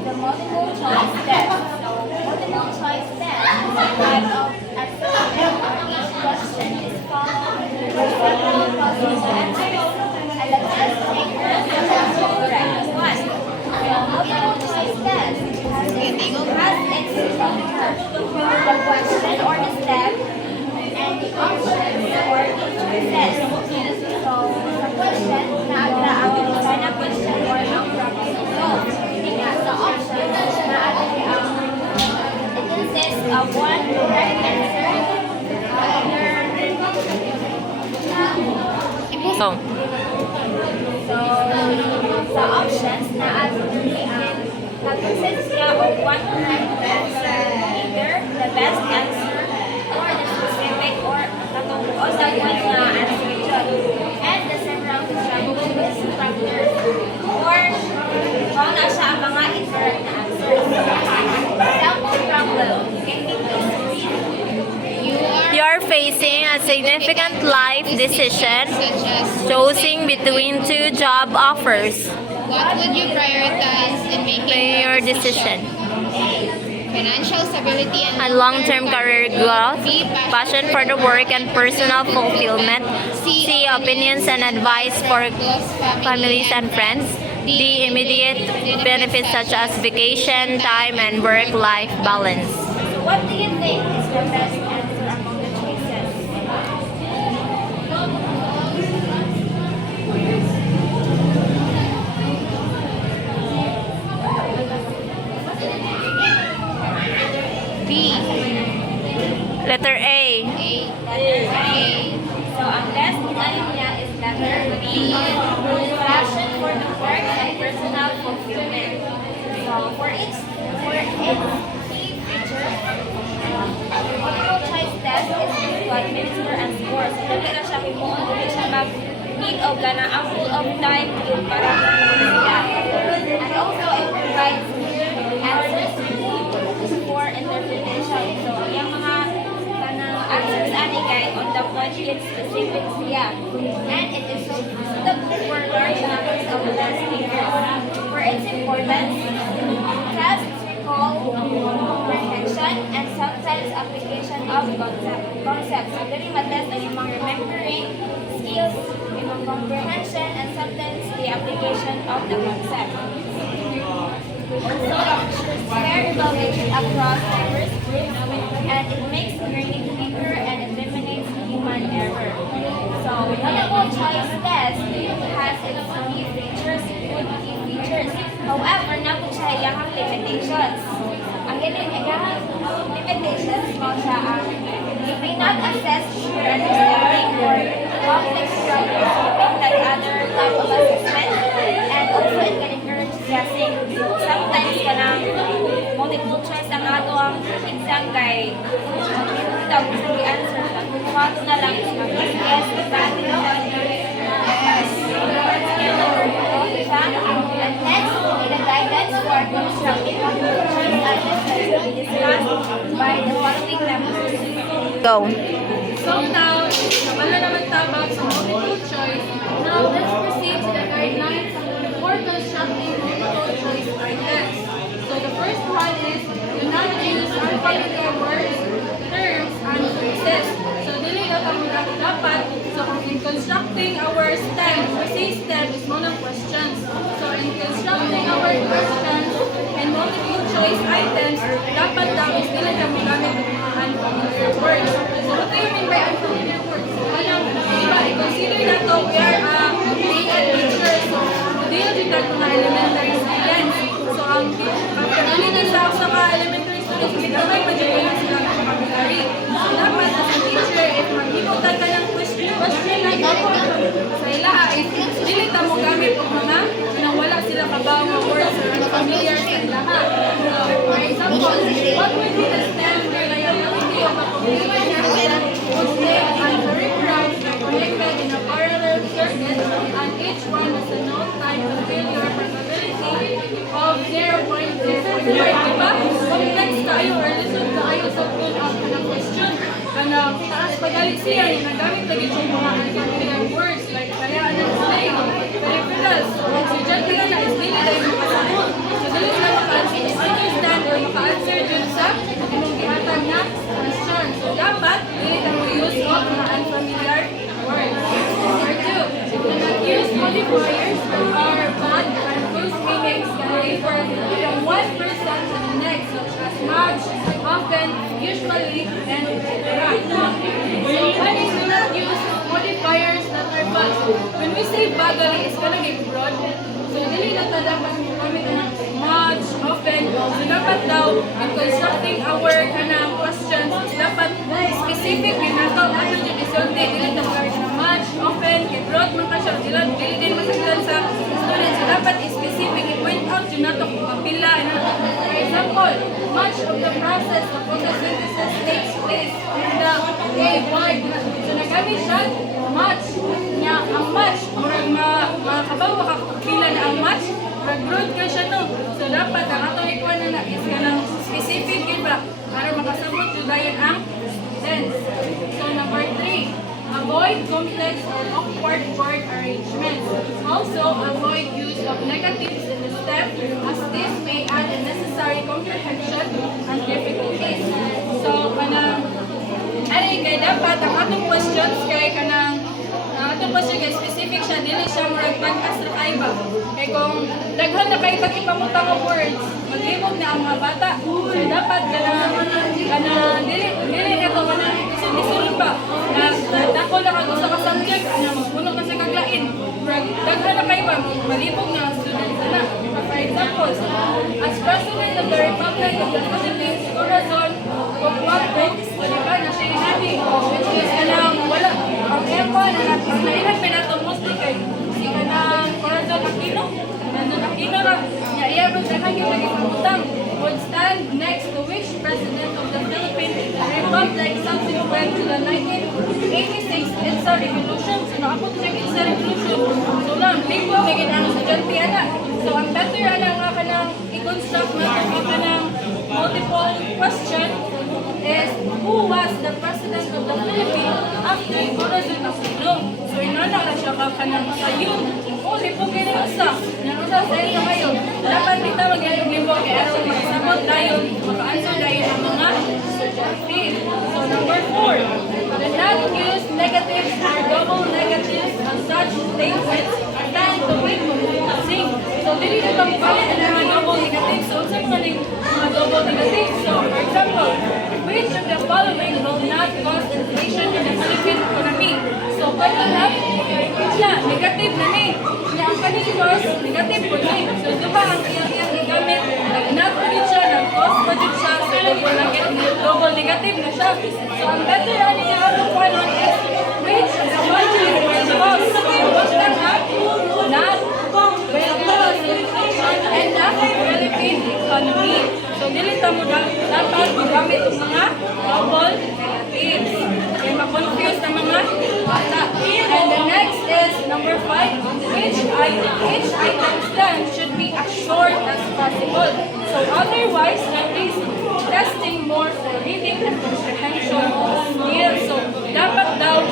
the multiple choice test. So multiple choice test is a type of assessment where each question is followed by several possible answers, and the test taker has to correct one. The multiple choice test has its structure, the question or the step, and the options for each test. So the question na ang design na question or ang problem solved. The options na it consists of one correct answer, So, the options na consists of one correct answer, either the best answer or the specific or o sa one na answer dyan. And the several constructions factors or kung na siya ang mga incorrect na answers. Example problem. Can you please read? you are facing a significant life decision, choosing between two job offers. What would you prioritize in making Weigh your that decision. Financial stability And long-term career growth, passion for the work and personal fulfillment. C. Opinions and advice for families and friends. D. Immediate benefits such as vacation, time, and work-life balance. what do you think is the best answer among the choices? B. Letter A. Letter A. So, ang best ano niya is letter B. Passion for the work and personal fulfillment. So, for its key feature, multiple choice test is used to administer and score. So, dali na siya himuon, dali siya mag-need of gana ang full of time yun para siya. And also, it provides answers for interpretation. So, yung mga kanang answers ani kay on the point yun specific siya. And it is suitable for large numbers of test takers. For its importance, tests recall comprehension and sometimes application of concepts. So, dali matest ang yung mga remembering skills, yung mga comprehension, and sometimes the application of the concept. Also, ensures fair evaluation across diverse groups, and it makes learning quicker and eliminates human error. So, multiple choice test has its key features, good key features. However, naman siya iyang limitations. Ang iyang limitations mo siya ang it may not assess your understanding or complex problems like other type of assessment, and also it can encourage guessing. Sometimes kanang multiple choice ang ato ang exam guide. Ito gusto the answer lang. Kung na lang is mag-guess, and next, the guidance for constructing multiple choice answers will be discussed by the following members. Go. So now, wala naman tabang sa multiple choice. Now, let's proceed to the guidelines for constructing multiple choice items. So the first one is, do not use unfamiliar words, terms, and phrases. So dili na kami dapat. So in constructing our STEM, we say STEM is one of questions. So in constructing our questions and multiple choice items, dapat daw is dili na magamit ng mga unfamiliar words. So what do you mean by unfamiliar words? So diba, i-consider na to we are being a teacher. So deal din natin mga elementary students. So ang pagkakalinin sa mga elementary students, gamay pa dyan lang sila ng vocabulary. So dapat as a teacher, if mag-imutan ka ng question like sa ilaha, if dili ta mo gamit o mga nang wala sila kabaw mga words or unfamiliar sa ilaha. So, for example, what would be the STEM reliability of a computer system whose name and peripherals are connected in a parallel circuit, and each one has a known time of failure probability of 0.045, diba? Complex tayo or listen tayo sa full of the question. Kana taas pagalit siya, yung nagamit lagi yung mga unfamiliar words like kayaan ng slave, peripherals. So dyan ka na is dili tayo makasagot. So dili sila maka-understand or maka-answer dun sa imong gihatag na question. So dapat dili tayo use of mga unfamiliar words. Number 2, do not use modifiers or bad and whose meanings can differ from one person to the next, such as much, often, usually, and right. So one is do not use modifiers that are bad. When we say bagay, it's gonna be broad. So dili na ta dapat gamit ng much, often. So dapat daw in constructing our kanang questions, dapat specific ginagaw ato yung isulti. Dili na gamit ng much, often, broad man ka siya. Dili din masagdan sa students. So dapat specific, i-point out yung nato kung kapila. For example, much of the process of photosynthesis takes place in the day wide. So nagamit siya, much niya, ang much, murag makabawa ka kapila na ang much, mag-broad ka siya no. So dapat ang atong ikuan na is ka ng specific yun ba, para makasabot yun dayon ang sense. So number 3, avoid complex or awkward word arrangements. Also, avoid use of negatives in the step as this may add unnecessary comprehension and difficulties. So, kay dapat ang atong questions kay kanang atong question kay specific siya, dili siya murag pag-astra kay ba. Kay kung daghan na kay pag-ipamutang of words, maghimog na ang mga bata. So, dapat kanang dili ka to na isulod ba na dako lang ang usa ka subject na magpuno ka sa kaglain. Daghan na kayo ba malibog na students na. For example, as President of the Republic of the Philippines, Corazon Coquaco, di ba, na siya inati, which is wala, ang EPO na nailan pa nato mostly kay si Corazon Aquino, na iya ba daghan yung naging pangutang would stand next to which President of the Philippine Republic subsequent to the 1986 EDSA Revolution. So naabot siya EDSA Revolution. So lang, people may ginano sa dyanti ana. So ang better ana nga ka ng i-construct na ka ng multiple question is who was the President of the Philippines after Corazon Aquino. So inana na siya ka ng sayong lipo kayo na usa. Nanusa sa iyo kayo. Dapat kita mag-libo kaya aron magsabot tayo, maka-answer tayo ng mga subjective. So number 4, do not use negatives or double negatives on such statements than to be confusing. So dili na kami palit na mga double negatives. So unsa mga double negatives? So for example, which of the following will not cause inflation in the Philippine economy? So kanina, negative na ni. Ang kanina negative po ni. So diba ang iyang igamit, nag-not siya, nag-cause budget siya, so double negative na siya. So ang better ano niya araw po ano is which of the following will cause? So what's that not will cause inflation and the Philippine economy. So dilita mo dapat magamit ang mga double negatives. Kaya ma-confuse ng mga bata. And the next is number 5, which items then should be as short as possible. So otherwise, at least testing more for reading and comprehension skills. So dapat daw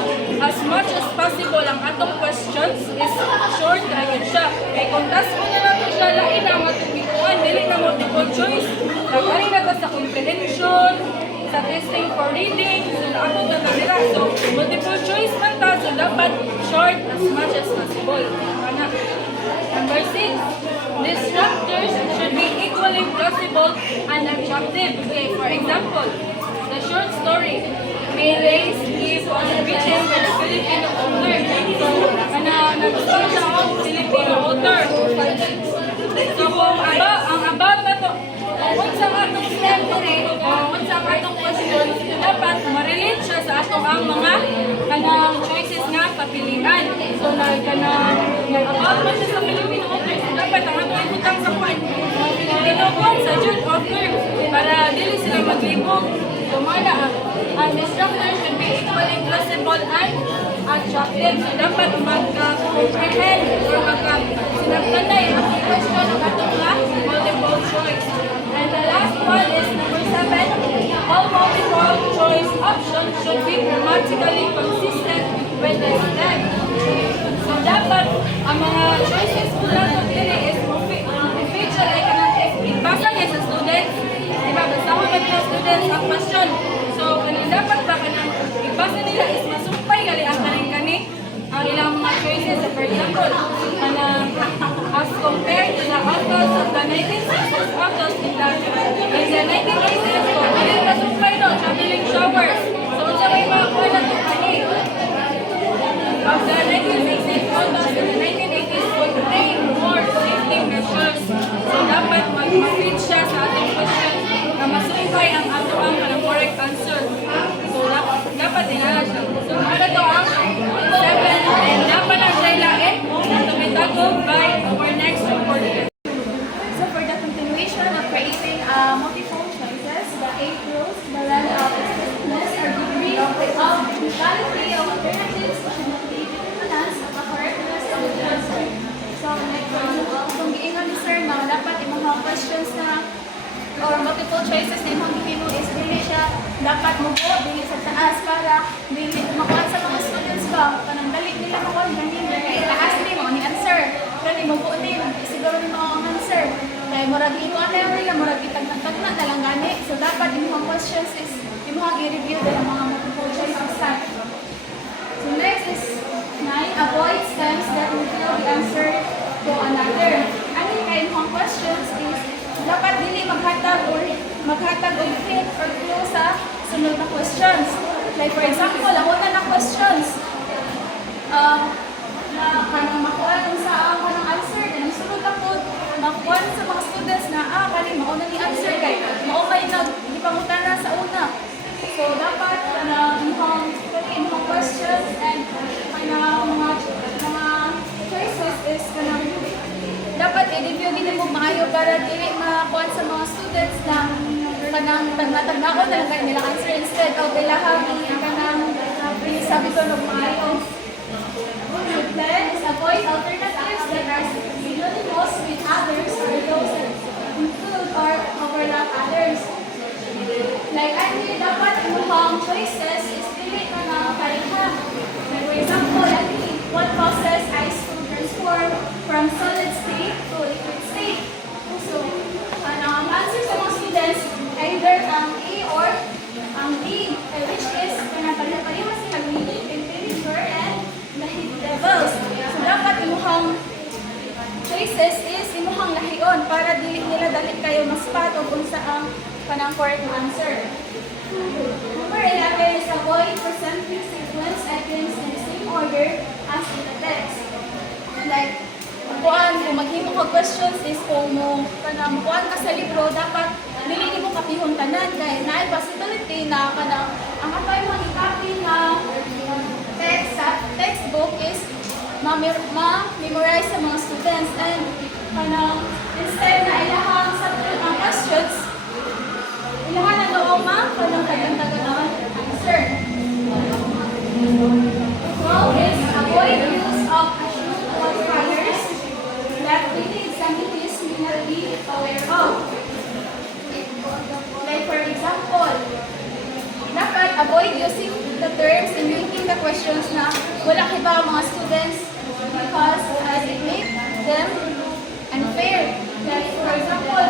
as much as possible ang atong questions is short na yun siya. Kaya kung task mo na lang siya, lain na matupikuan, dili na multiple choice. Nagari na ta sa comprehension, sa testing for reading, so naabot na nila. So multiple choice man ta, so dapat short as much as possible. Number 6, the structures should be equally plausible and attractive. Okay, for example, the short story may raise gift on written by the Filipino author. So, nag-start siya ang Filipino author. So, kung ang above na to, kung sa atong sentence, kung sa atong question, dapat ma-relate siya sa atong ang mga kanang choices nga papilian. So, nag-above na siya sa Filipino author. So, dapat ang atong ibutang sa point. Filipino kung sa June author para dili sila maglibog. So, mana ang instructor should be equally plausible and attractive. So, dapat magka-comprehend or magka-sinagtanay ang question ng atong multiple choice. And the last one is number 7. All multiple choice options should be grammatically consistent with the stem. So, dapat ang mga choices ko lang ito dili is feature ay kanang ibasa niya sa students. Diba, basta ko mga students ang question. So, dapat ba kanang ibasa nila is masumpay gali ang kani ang ilang mga choices. So, for example, as compared to the authors of the 1960s authors in the 1980s, so, hindi masumpay no, traveling showers. So, unsa may mga kuha to kani of the 1960s authors in the 1980s contain more safety measures. So, dapat mag-fit siya sa atong question na masumpay ang ato ang correct answer. So, dapat dinala siya. So, ano to ang 7 and dapat na siya ilain na tumitago by our next report. So for the continuation of creating multiple choices, the 8 rules, the level of explicitness or degree of equality of alternatives should not be determinants of the correctness of the answer. So next one, kung giingon ni sir na dapat yung mga questions na or multiple choices na imong gihimo is dili siya dapat mubo dili sa taas para dili makuha sa mga students ba kanang dali nila makuha ganin kay taas ni mo ni answer kani mubo ni siguro ni mo ang answer kay murag ito ano nila murag itagna na lang gani so dapat imong questions is imong i-review dala mga multiple choices sa so next is 9 avoid stems that reveal the answer to another ano kay imong questions is dapat dili maghatag og hint or clue sa sunod na questions. Like for example, ang una na questions, na kanang makuha kung sa kanang answer, and ang sunod na po, makuha sa mga students na, kaning mauna ni answer kay, maumay na, di pangutana sa una. So, dapat, imong questions and mga choices is dapat i-review gini mo maayo para dili makuha sa mga students na kanang tagna-tagnaon na lang nila answer instead of ilahang kanang sabi ko ng maayo. Then is avoid alternatives that are synonymous with others or those that include or overlap others. Like, dapat imong choices is dili na nakakariha. Like, for example, what causes ice to transform from solid state to liquid state? So, ang answer sa mga students, either ang A or ang B, which is pariwas sila ng temperature and the heat levels. So, dapat imuhang choices is imuhang lahion para dili nila dali kayo mas-spot o kung saan kanang correct answer. Number 11 is avoid presenting sequence items in the same order as in the text. Like, kung maghimo ka questions is kung kanang kuan ka sa libro, dapat dili nimo kapihon tanan kay naay possibility na kanang ang atay mag-copy na text sa textbook is ma-memorize sa mga students and kanang instead na ilahang sa mga questions ilahan na doon kanang tagan-tagan ang answer. 12 is avoid use of assumed qualifiers that really examinees may not be aware of. Like for example, dapat avoid using the terms in making the questions na wala kiba ang mga students because it makes them unfair. Like for example,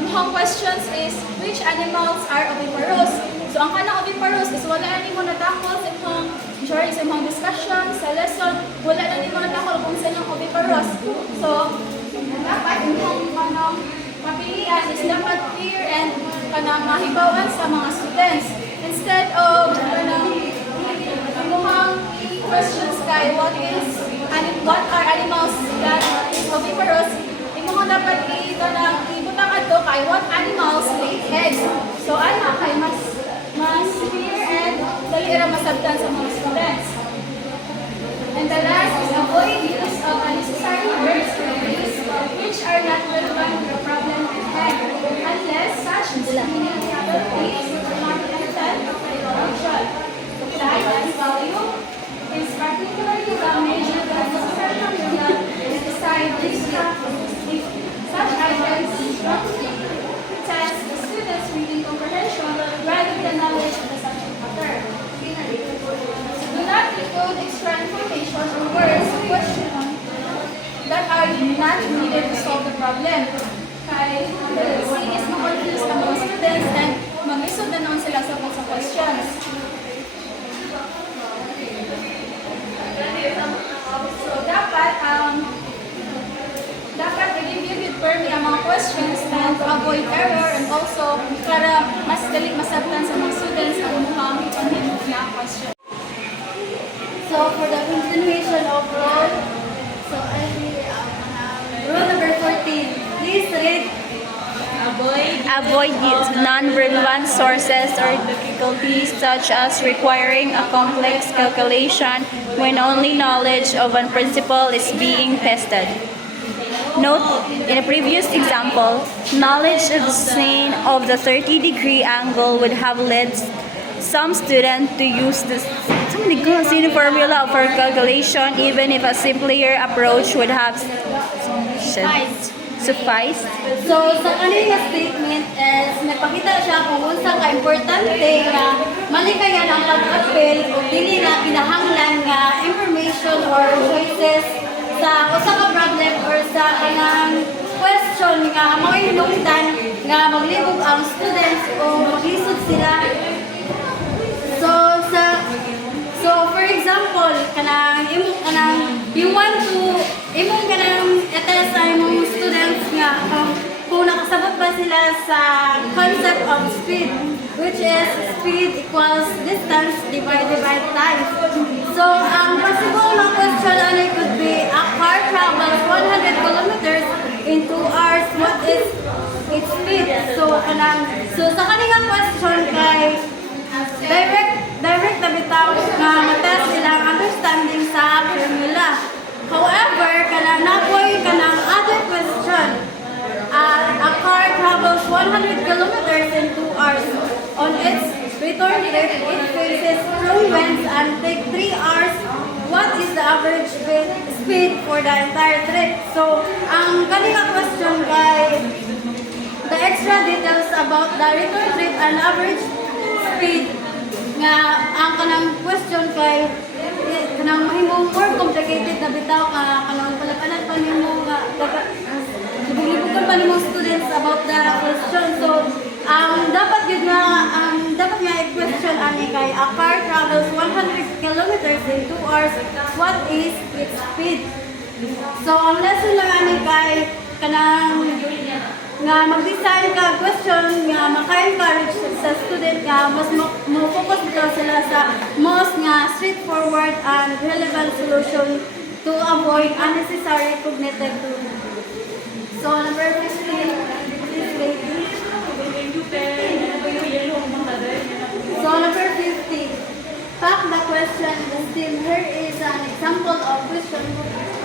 imong questions is which animals are oviparous. So ang kanang oviparous is wala na nimo natakol sa imong during sa imong discussion sa lesson, wala na nimo natakol kung sino ang oviparous. So dapat imong mapilian is dapat clear and kanang mahibawan sa mga students instead of imong questions kay what are animals that is oviparous. Imong dapat ibutang adto kay what animals lay eggs. So kay mas clear and dali ra masabtan sa mga students. And the last is avoid use of unnecessary words or phrases which are not relevant to the problem at hand unless such meaning is not understand of the evaluation. Supply and value is particularly damaged when the necessary formula is decided if such items strongly test the students' reading comprehension rather than knowledge of the subject matter. Do not include extra information or words or questions that are not needed to solve the problem. Kaya tendency is ma-confuse ang mga students and mag-isod na noon sila sa questions. So dapat i-review with firmly ang mga questions and to avoid error and also para mas dali masabtan sa mga students ang umuhang ipanghimok na question. So for the continuation of rule, so rule number 14, please read. Avoid non-relevant sources or difficulties such as requiring a complex calculation when only knowledge of one principle is being tested. Note, in a previous example, knowledge of the sine of the 30-degree angle would have led some student to use the sine formula for calculation even if a simpler approach would have sufficed. So sa kanina statement is nagpakita siya kung unsa ka importante nga malikayan ang pag-appeal o dili na kinahanglan nga information or choices sa usa ka problem or sa kanang question nga mao hinungdan nga maglibog ang students o maglisod sila. So for example, you want to imong kanang i-test sa imong students nga kung nakasabot ba sila sa concept of speed. which is speed equals distance divided by time. So, ang possible na question ano could be, a car travels 100 kilometers in 2 hours. What is its speed? So, sa kanina question kay direct na bitaw na matest nilang understanding sa formula. However, napoy other question. A car travels 100 kilometers in 2 hours. On its return trip, it faces strong winds and takes 3 hours. What is the average speed for the entire trip? So, ang kanina question kay the extra details about the return trip and average speed nga ang kanang question kay kanang mahimong more complicated na bitaw kanang palapanan pa nimo nga libugan pa nimo students about the question. So dapat i-question ani kay a car travels 100 kilometers in 2 hours. What is its speed? So ang lesson lang ani kay kanang nga mag-design ka question nga maka-encourage sa student nga mas mo-focus dito sila sa most nga straightforward and relevant solution to avoid unnecessary cognitive load. So number 15 is waiting. So number 15, pack the question. Still, here is an example of question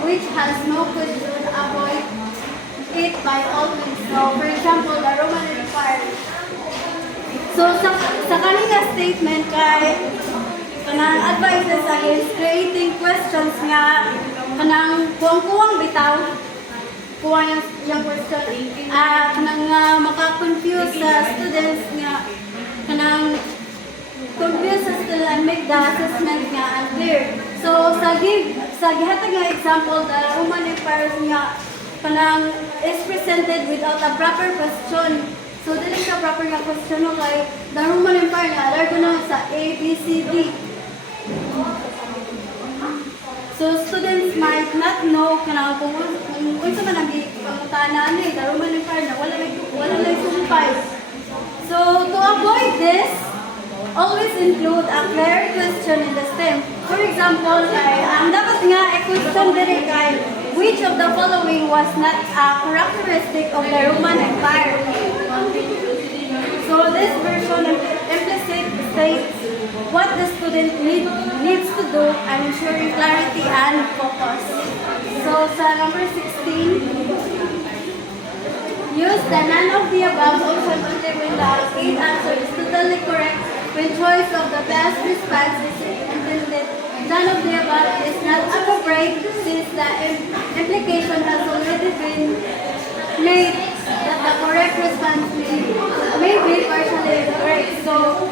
which has no question. Avoid it by all means. So, for example, the Roman Empire. So, sa kanina statement kay kanang advices against creating questions nga kanang kuwang bitaw kuwang yung question kanang maka-confuse sa students nga kanang confuse sa students and make the assessment nga unclear. So, sa gihatag nga example, the Roman Empire nga kanang is presented without a proper question. So, dili sa proper nga question no kay the Roman Empire nga alargo na sa A, B, C, D. So, students might not know kanang kung unsa man ang pangutana ni the Roman Empire na wala lay sumpay. So, to avoid this, always include a clear question in the STEM. For example, ang dapat nga i-question diri kay which of the following was not a characteristic of the Roman Empire? So this version implicit states what the student needs to do and ensuring clarity and focus. So sa number 16, use the none of the above option only when the arcade answer is totally correct. When choice of the best response is intended, none of the above is not appropriate since the implication has already been made that the correct response may be partially correct. So,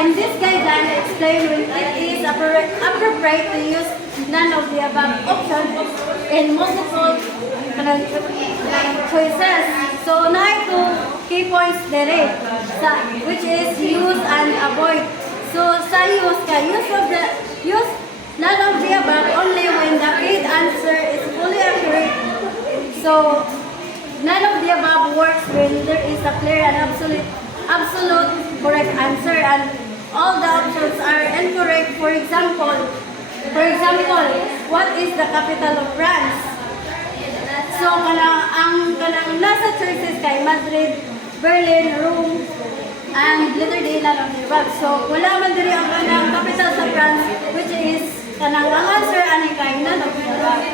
in this guideline, explain when it is appropriate to use none of the above options in multiple choices. So, now to key points there, which is use and avoid. So, sa use none of the above only when the paid answer is fully accurate. So, none of the above works when there is a clear and absolute correct answer and all the options are incorrect. For example, what is the capital of France? So, ang nasa choices kay Madrid, Berlin, Rome, and letter D none of the above. So, wala man diri ang kanang capital sa France, which is kanang ang answer ani kay none of the above.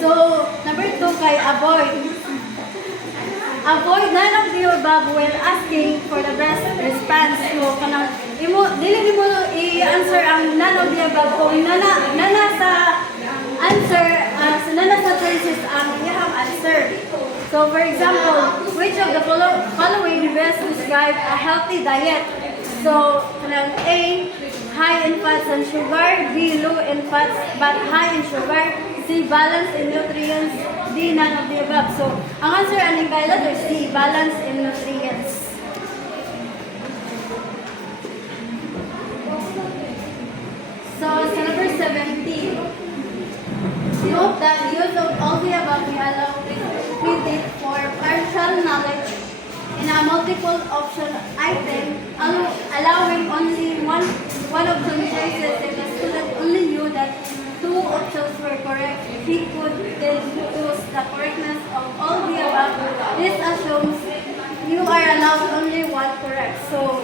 So, number 2 kay avoid. Avoid none of the above when asking for the best response. So, kanang dili mo i-answer ang none of the above kung nana sa answer, nana sa choices ang iyang answer. So, for example, which of the following best describe a healthy diet? So, kanang A, high in fats and sugar, B, low in fats but high in sugar, C, balance in nutrients, D, none of the above. So, ang answer aning kay letter C, balance in nutrients. So, sa number 17, note that use of all the above may allow credit for partial knowledge in a multi multiple option item, allowing only one option choices. If the student only knew that two options were correct, he could then choose the correctness of all the above. This assumes you are allowed only one correct. So,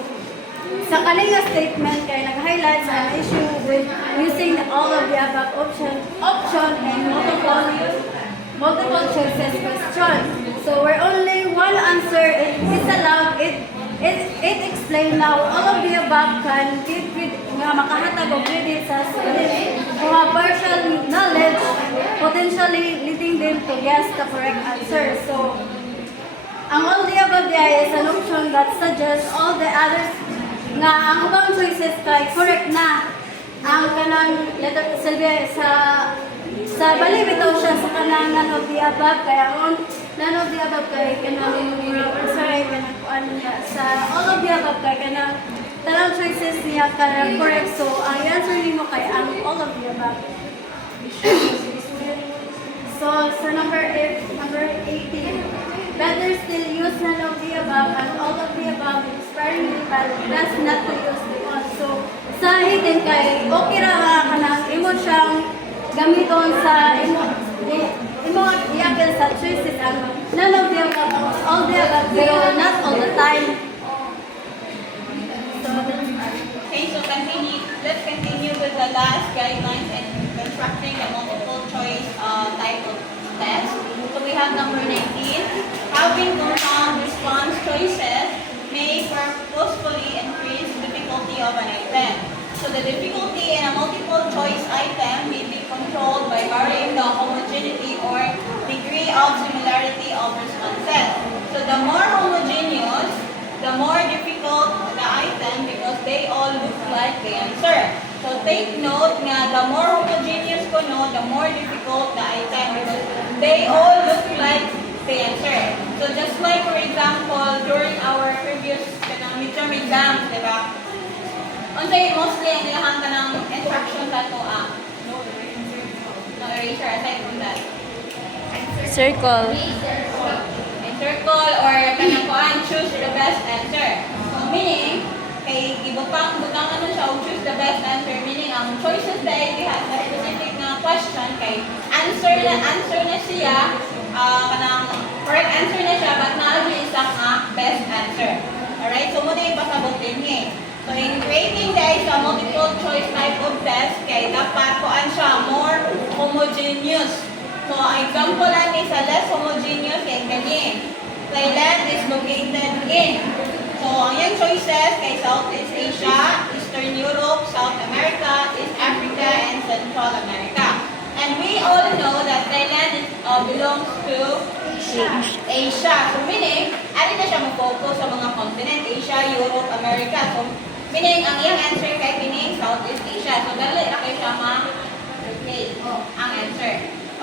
sa kalinga statement kay nag-highlight sa issue with using all of the above option and multiple choices question. So where only one answer is allowed, it explains now all of the above can give nga makahatag og credit sa student who have partial knowledge, potentially leading them to guess the correct answer. So ang all the above is an option that suggests all the others nga ang ubang choices kay correct na. Ang kanang letter Sylvia sa bali bitaw siya sa kanang none of the above kaya ang none of the above kay kanang sorry kanang kuan niya sa all of the above kay kanang tanang choices niya kanang correct. So ang answer nimo kay ang all of the above. So sa number 18, better still use none of the above and all of the above sparingly, but best not to use the one. So sa hidden kay okay ra nga kanang imo siyang gamiton sa imo iyakan sa choices ang none of the above, all the above, pero not all the time. So Okay, so let's continue with the last guidelines in constructing a multiple choice type of test. So we have number 19. Having compound response choices may purposefully increase difficulty of an item. So the difficulty in a multiple choice item may be controlled by varying the homogeneity or degree of similarity of responses. So the more homogeneous, the more difficult the item because they all look like the answer. So take note nga the more homogeneous ko no, the more difficult the item because they all look like the answer. So just like for example, during our previous midterm exams, di ba? Unsay mostly ang ilahang ka ng instruction sa to no eraser aside from that. Circle. Circle or kanang kuan choose the best answer. So meaning kay butangan na siya og choose the best answer meaning ang choices dahil diha sa specific na question kay answer na siya kanang correct answer na siya but naa gyud isa nga best answer. Alright, so mo din pasabot din ni. So in creating guys a multiple choice type of test kay dapat kuan siya more homogeneous. So example lang ni sa less homogeneous kay kani. Thailand is located in. So ang yung choices kay Southeast Asia, Eastern Europe, South America, East Africa, and Central America. And we all know that Thailand belongs to Asia. So meaning, ano na siya mag-focus sa mga continent, Asia, Europe, America. So meaning, ang iyang answer kay kining Southeast Asia. So dali na kayo siya ma-replace ang answer.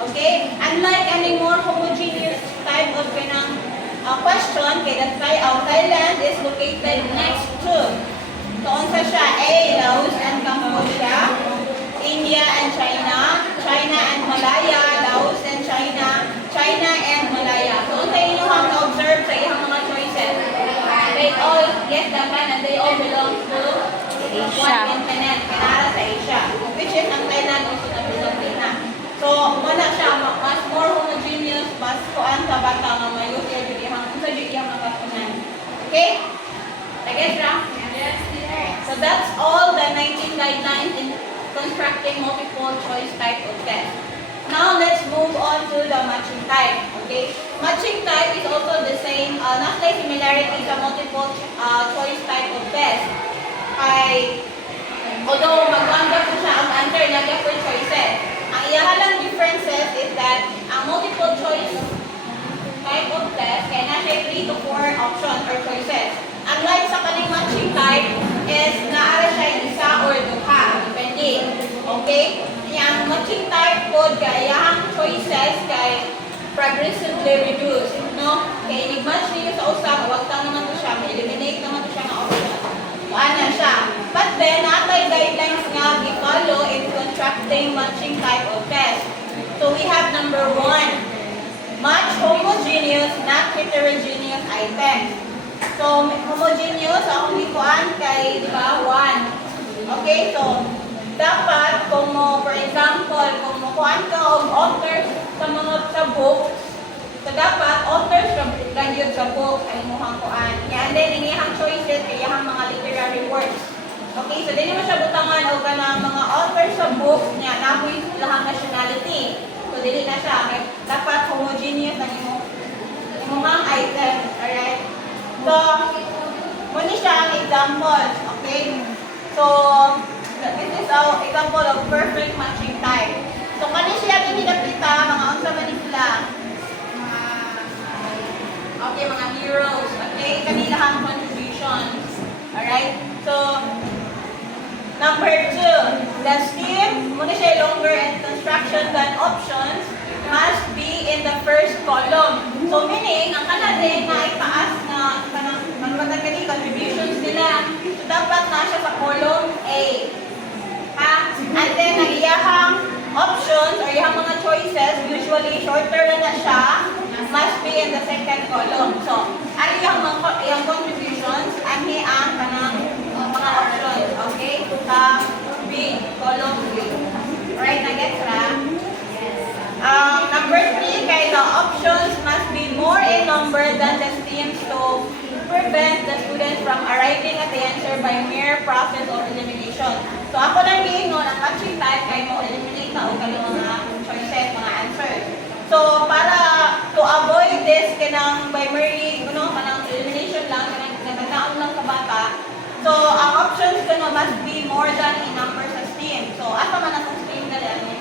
Okay? Unlike any more homogeneous type of question, kay Thailand is located next to. So unsa siya? A, Laos and Cambodia, India and China, China and Malaya, Laos and China, China and Malaya. So unsa inyong observe sa iyang mga choices? They all, yes, dapat, and they all belong to one continent, kanara sa Asia, which is ang Thailand also na belong din na. So, wala siya, mas more homogeneous, mas kuan sa bata nga mayo siya judihang, unsa judihang makatunan. Okay? Tagay ra? Yes. So that's all the 19 guidelines in constructing multiple choice type of test. Now let's move on to the matching type. Okay? Matching type is also the same, not like similarity sa multiple choice type of test. Although mag-under po siya ang answer na different choices. Ang iyahalang differences is that ang multiple choice type of test kaya na siya 3 to 4 options or choices. Unlike sa kaning matching type is naara siya isa or duha, depende. Okay? Yang matching type po kaya ang choices kay progressively reduced, no? Kaya i-match niyo sa usa, wag ta naman to siya, eliminate naman to siya nga option. So ana siya. But then natay guidelines nga gi-follow in constructing matching type of test. So we have number 1, match homogeneous, not heterogeneous items. So, homogeneous, akong ikuan kay, di ba, 1. Okay, so, dapat, kung mo, for example, kung mo kuan ka og authors sa mga sa book, so dapat, authors ra gyud sa book ay muhang kuan. And then, inihang choices, kay iyang mga literary works. Okay, so din mo siya butangan o kanang mga authors sa book niya, napoy silang nationality. So, dili na siya. Kaya dapat homogeneous ang imong item. Alright? So, muna siya ang examples. Okay? So, this is our example of perfect matching type. So, kani siya ginidapita, mga unsa man ni sila? Okay, mga heroes. Okay? Kanilang contributions. Alright? So, number 2, the STEAM, muna siya longer and construction than options, must be in the first column. So meaning, ang kanadin na itaas na magmagandang contributions nila, so dapat na siya sa column A. Ha? And then, ang iyahang options or iyahang mga choices, usually shorter na siya, must be in the second column. So, ang iyang contributions, ang kanang mga options. Okay? B, column B. Alright, na-get ra? Number 3, kay the options must be more in number than the STEAMs to prevent the students from arriving at the answer by mere process of elimination. So ako lang giingon, ang matching type kay mo eliminate na o kayo mga choices, mga answers. So para to avoid this kanang by mere kanang elimination lang, kanang nagkataon lang sa bata. So ang options kuno must be more than in number sa STEAM. So asa man ang STEAM dali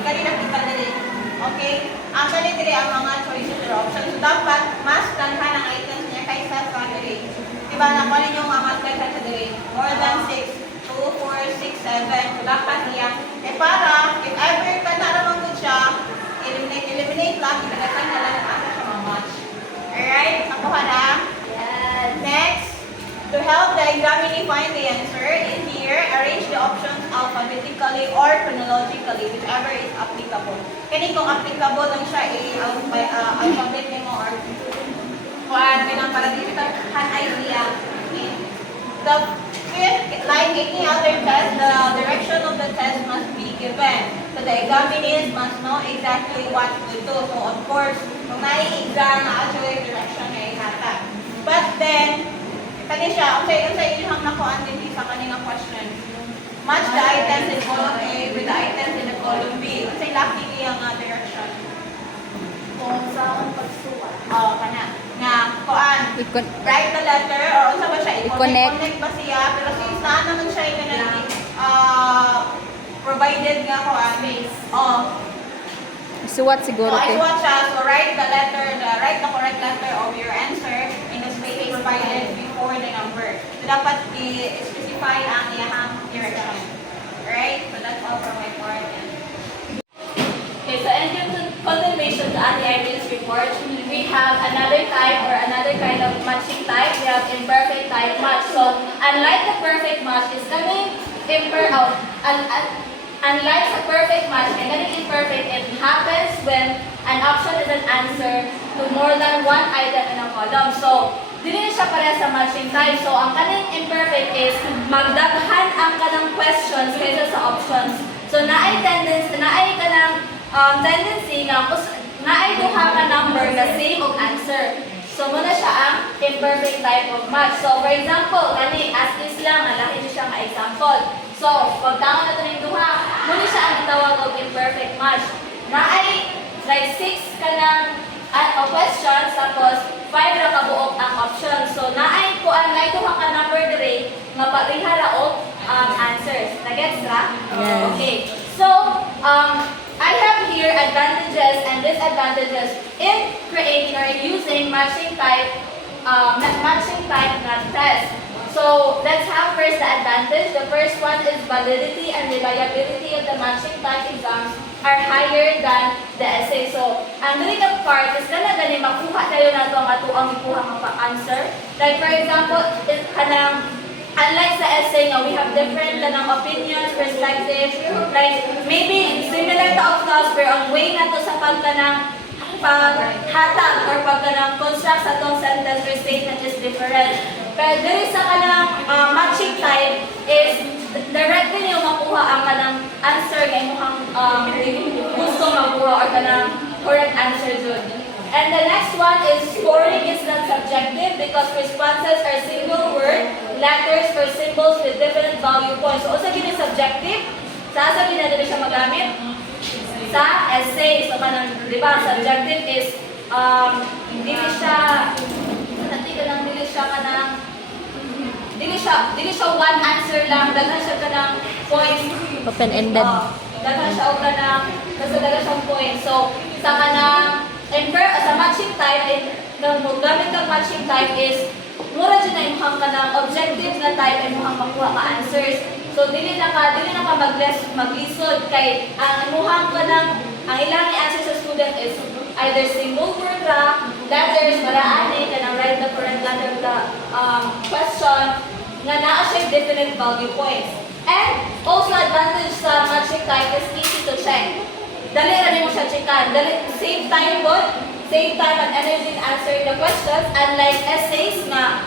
kanina kita dali. Okay? Ang dali dili ang mga choices or options. So, dapat mas tanhan ang items niya kaysa sa dali. Diba na kung yung mga mas kaysa sa dali? More than 6, 2, 4, 6, 7. So, dapat niya. Para, if ever ka na naman good siya, eliminate lang, ilagatan na lang asa siya ma-match. Alright? Nakuha na? Yes. Next. To help the examinee find the answer, in here, arrange the options alphabetically or chronologically, whichever is applicable. Kani kung applicable lang siya, alphabet mo or kuan, pinang para dito an idea. The fifth, like any other test, the direction of the test must be given. So the examinees must know exactly what to do. So of course, kung na-exam, na-actually direction niya ihatag. But then, kani siya, unsay ilang nakuan din sa kaninang question. Match the items in column A with the items in the column B. Unsay laki niya nga direction? Kung sa pagsuwat. Oh, kana. Nga, kuan. Write the letter or unsa ba siya? I-connect ba siya? Pero since saan naman siya provided nga kuan. Oh. Suwat siguro. So, isuwat siya. So, write the correct letter of your answer in the space provided before the number. So, dapat i-specify ang iyahang direction. Alright? So, that's all from my part. Okay, so in continuation to Ate Irene's report, we have another type or another kind of matching type. We have imperfect type match. So, unlike the perfect match, is coming unlike the perfect match, and then imperfect, it happens when an option is an answer to more than one item in a column. So, dili siya pareha sa matching type. So, ang kaning imperfect is magdaghan ang kanang questions kaysa sa options. So, naay tendency nga naay duha ka number na same og answer. So, muna siya ang imperfect type of match. So, for example, kani as is lang, nalahi siya nga example. So, pagtangon nato ning duha, muna siya ang gitawag og imperfect match. Naay like 6 ka ng questions, tapos 5 ra ka buok ang options. So, naay kuan na duha ka number dire nga pareha ra og answers. Nagets ra? Yes. Okay. So, I have here advantages and disadvantages in creating or using matching type test. So let's have first the advantage. The first one is validity and reliability of the matching type exams are higher than the essay. So ang dili ka part is na gani makuha tayo na ang atuang ikuha nga answer. Like for example, unlike sa essay nga, we have different opinions, perspectives, like maybe similar to of class, pero ang way na to sa pagtanang paghatag or pag-construct sa itong sentence or statement is different. Pero diri sa kanang matching type is directly niyo makuha ang kanang answer nga imong gusto makuha or kanang correct answer jud. And the next one is scoring is not subjective because responses are single word, letters, or symbols with different value points. So, unsa gini subjective? Sa na dili siya magamit? Sa essay. So, kanang, di ba, subjective is, dili siya, dili siya one answer lang, daghan siya kanang points. Open-ended. Daghan siya o kanang, basta daghan siyang points. So, sa kanang, sa matching type, gamit ang matching type is, mura dyan na imuhang ka ng objective na type, imuhang makuha ka answers. So, dili na ka maglisod kay ang imuhang ka ng, ang ilang i-answer sa student is either single word ra, letters, maraani, ka ng write the correct letter of the question, nga naa siya definite value points. And also advantage sa matching type is easy to check. Dali rin mo siya checkan. Save time po. Save time and energy in answering the questions. Unlike essays na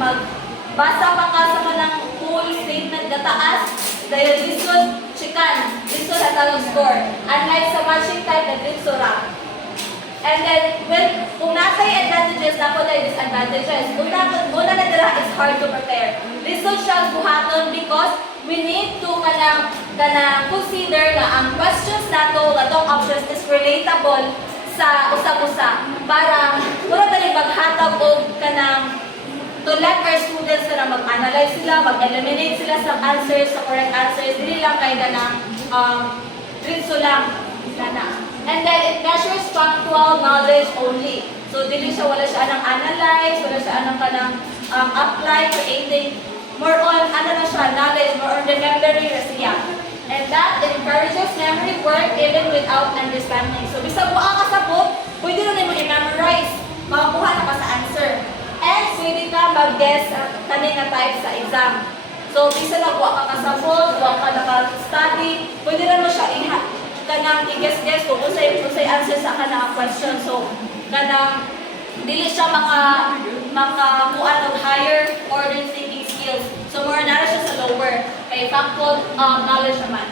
magbasa pa ka sa kanang full statement na taas, dahil lisod, checkan. Lisod at ang score. Unlike sa matching type na lisod ra. And then, kung natay advantages, napo na disadvantages. Una na dira is hard to prepare. Lisod siya buhaton because we need to kanang consider na ang questions nato, atong options is relatable sa usap-usa para mura tali maghatag og kanang to let our students na mag-analyze sila, mag-eliminate sila sa answers, sa correct answers, dili lang kay kanang rinso lang kana. And then it measures factual knowledge only. So dili siya wala siya anang analyze, wala siya anang kanang apply creating. More on, ano na siya, knowledge, more on remembering na siya. And that encourages memory work even without understanding. So, bisag buka ka sa book, pwede rin mo i-memorize. Makakuha na ka sa answer. And pwede ka mag-guess kanina type sa exam. So, bisa na buka ka sa book, buka ka naka-study, pwede rin mo siya kanang i-guess-guess kung usay answer sa kanang question. So, kanang dili siya makakuha ng higher order thinking skills. So, more na siya sa lower. Kay factual knowledge naman.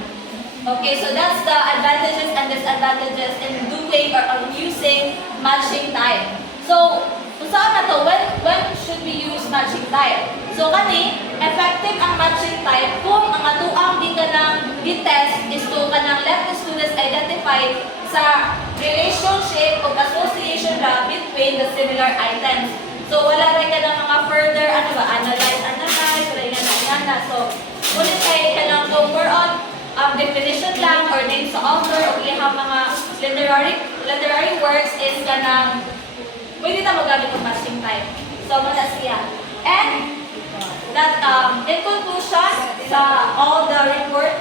Okay, so that's the advantages and disadvantages in doing or using matching type. So, saan na to? When should we use matching type? So, effective ang matching type kung ang atuang di ka ng test is to kanang let the students identify sa relationship o association ra between the similar items. So, wala rin ka ng mga further, analyze, wala na. So, ulit kayo ka ng more on definition lang or name sa author o ilihang mga literary works is ka ng pwede na magamit ng matching type. So, muna siya. And, that, in conclusion, to all the reports,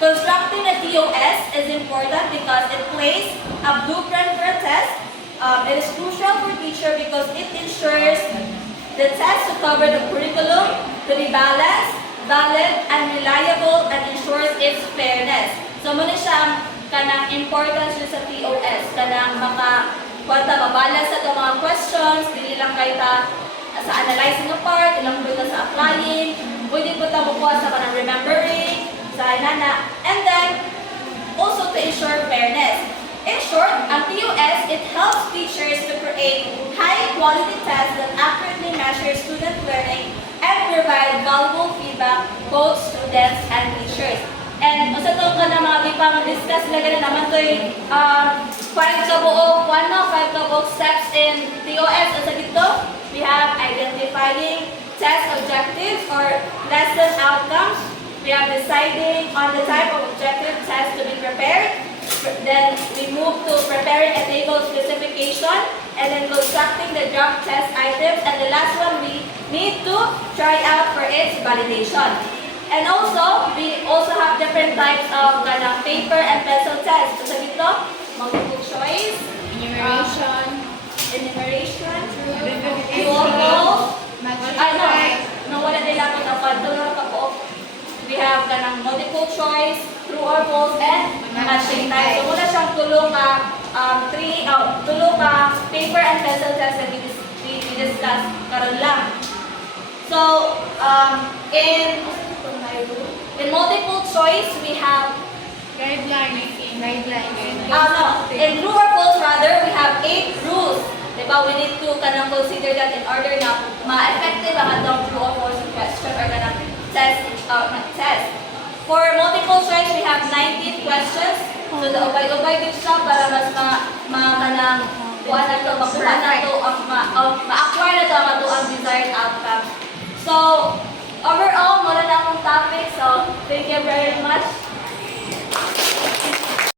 constructing a TOS is important because it plays a blueprint for a test. It is crucial for teacher because it ensures the test to cover the curriculum, to be balanced, valid, and reliable, and ensures its fairness. So, muna siya kanang importance sa TOS, kanang mabalance sa itong mga questions, dili lang kayo sa analyzing ng part, ilang po sa applying, pwede po ito makuha sa kanang remembering, sa inana, and then, also to ensure fairness. In short, ang TOS, it helps teachers to create high-quality tests that accurately measure student learning and provide valuable feedback both students and teachers. And sa ito ka na mga ipang-discuss na gano'n naman ito yung 5 kabuok steps in TOS. At sa dito, we have identifying test objectives or lesson outcomes. We have deciding on the type of objective test to be prepared. Then we move to preparing a table specification and then constructing the draft test items. And the last one, we need to try out for its validation. And also, we also have different types of paper and pencil tests. So, sa dito, multiple choice, enumeration, wala nila ako na pagdala ka po. we have kanang multiple choice, true or false, and matching type. So muna siyang tulo ka paper and pencil test that we discussed karon lang. So in multiple choice we have in true or false rather, we have 8 rules. Diba? We need to kanang consider that in order na ma-effective ang atong true or false question or kanang test. For multiple choice, we have 19 questions. So the ubay-ubay din siya para mas kanang kuha na to, makuha na to, ma-acquire na to ang ato ang desired outcome. So overall, muna na akong topic. So thank you very much.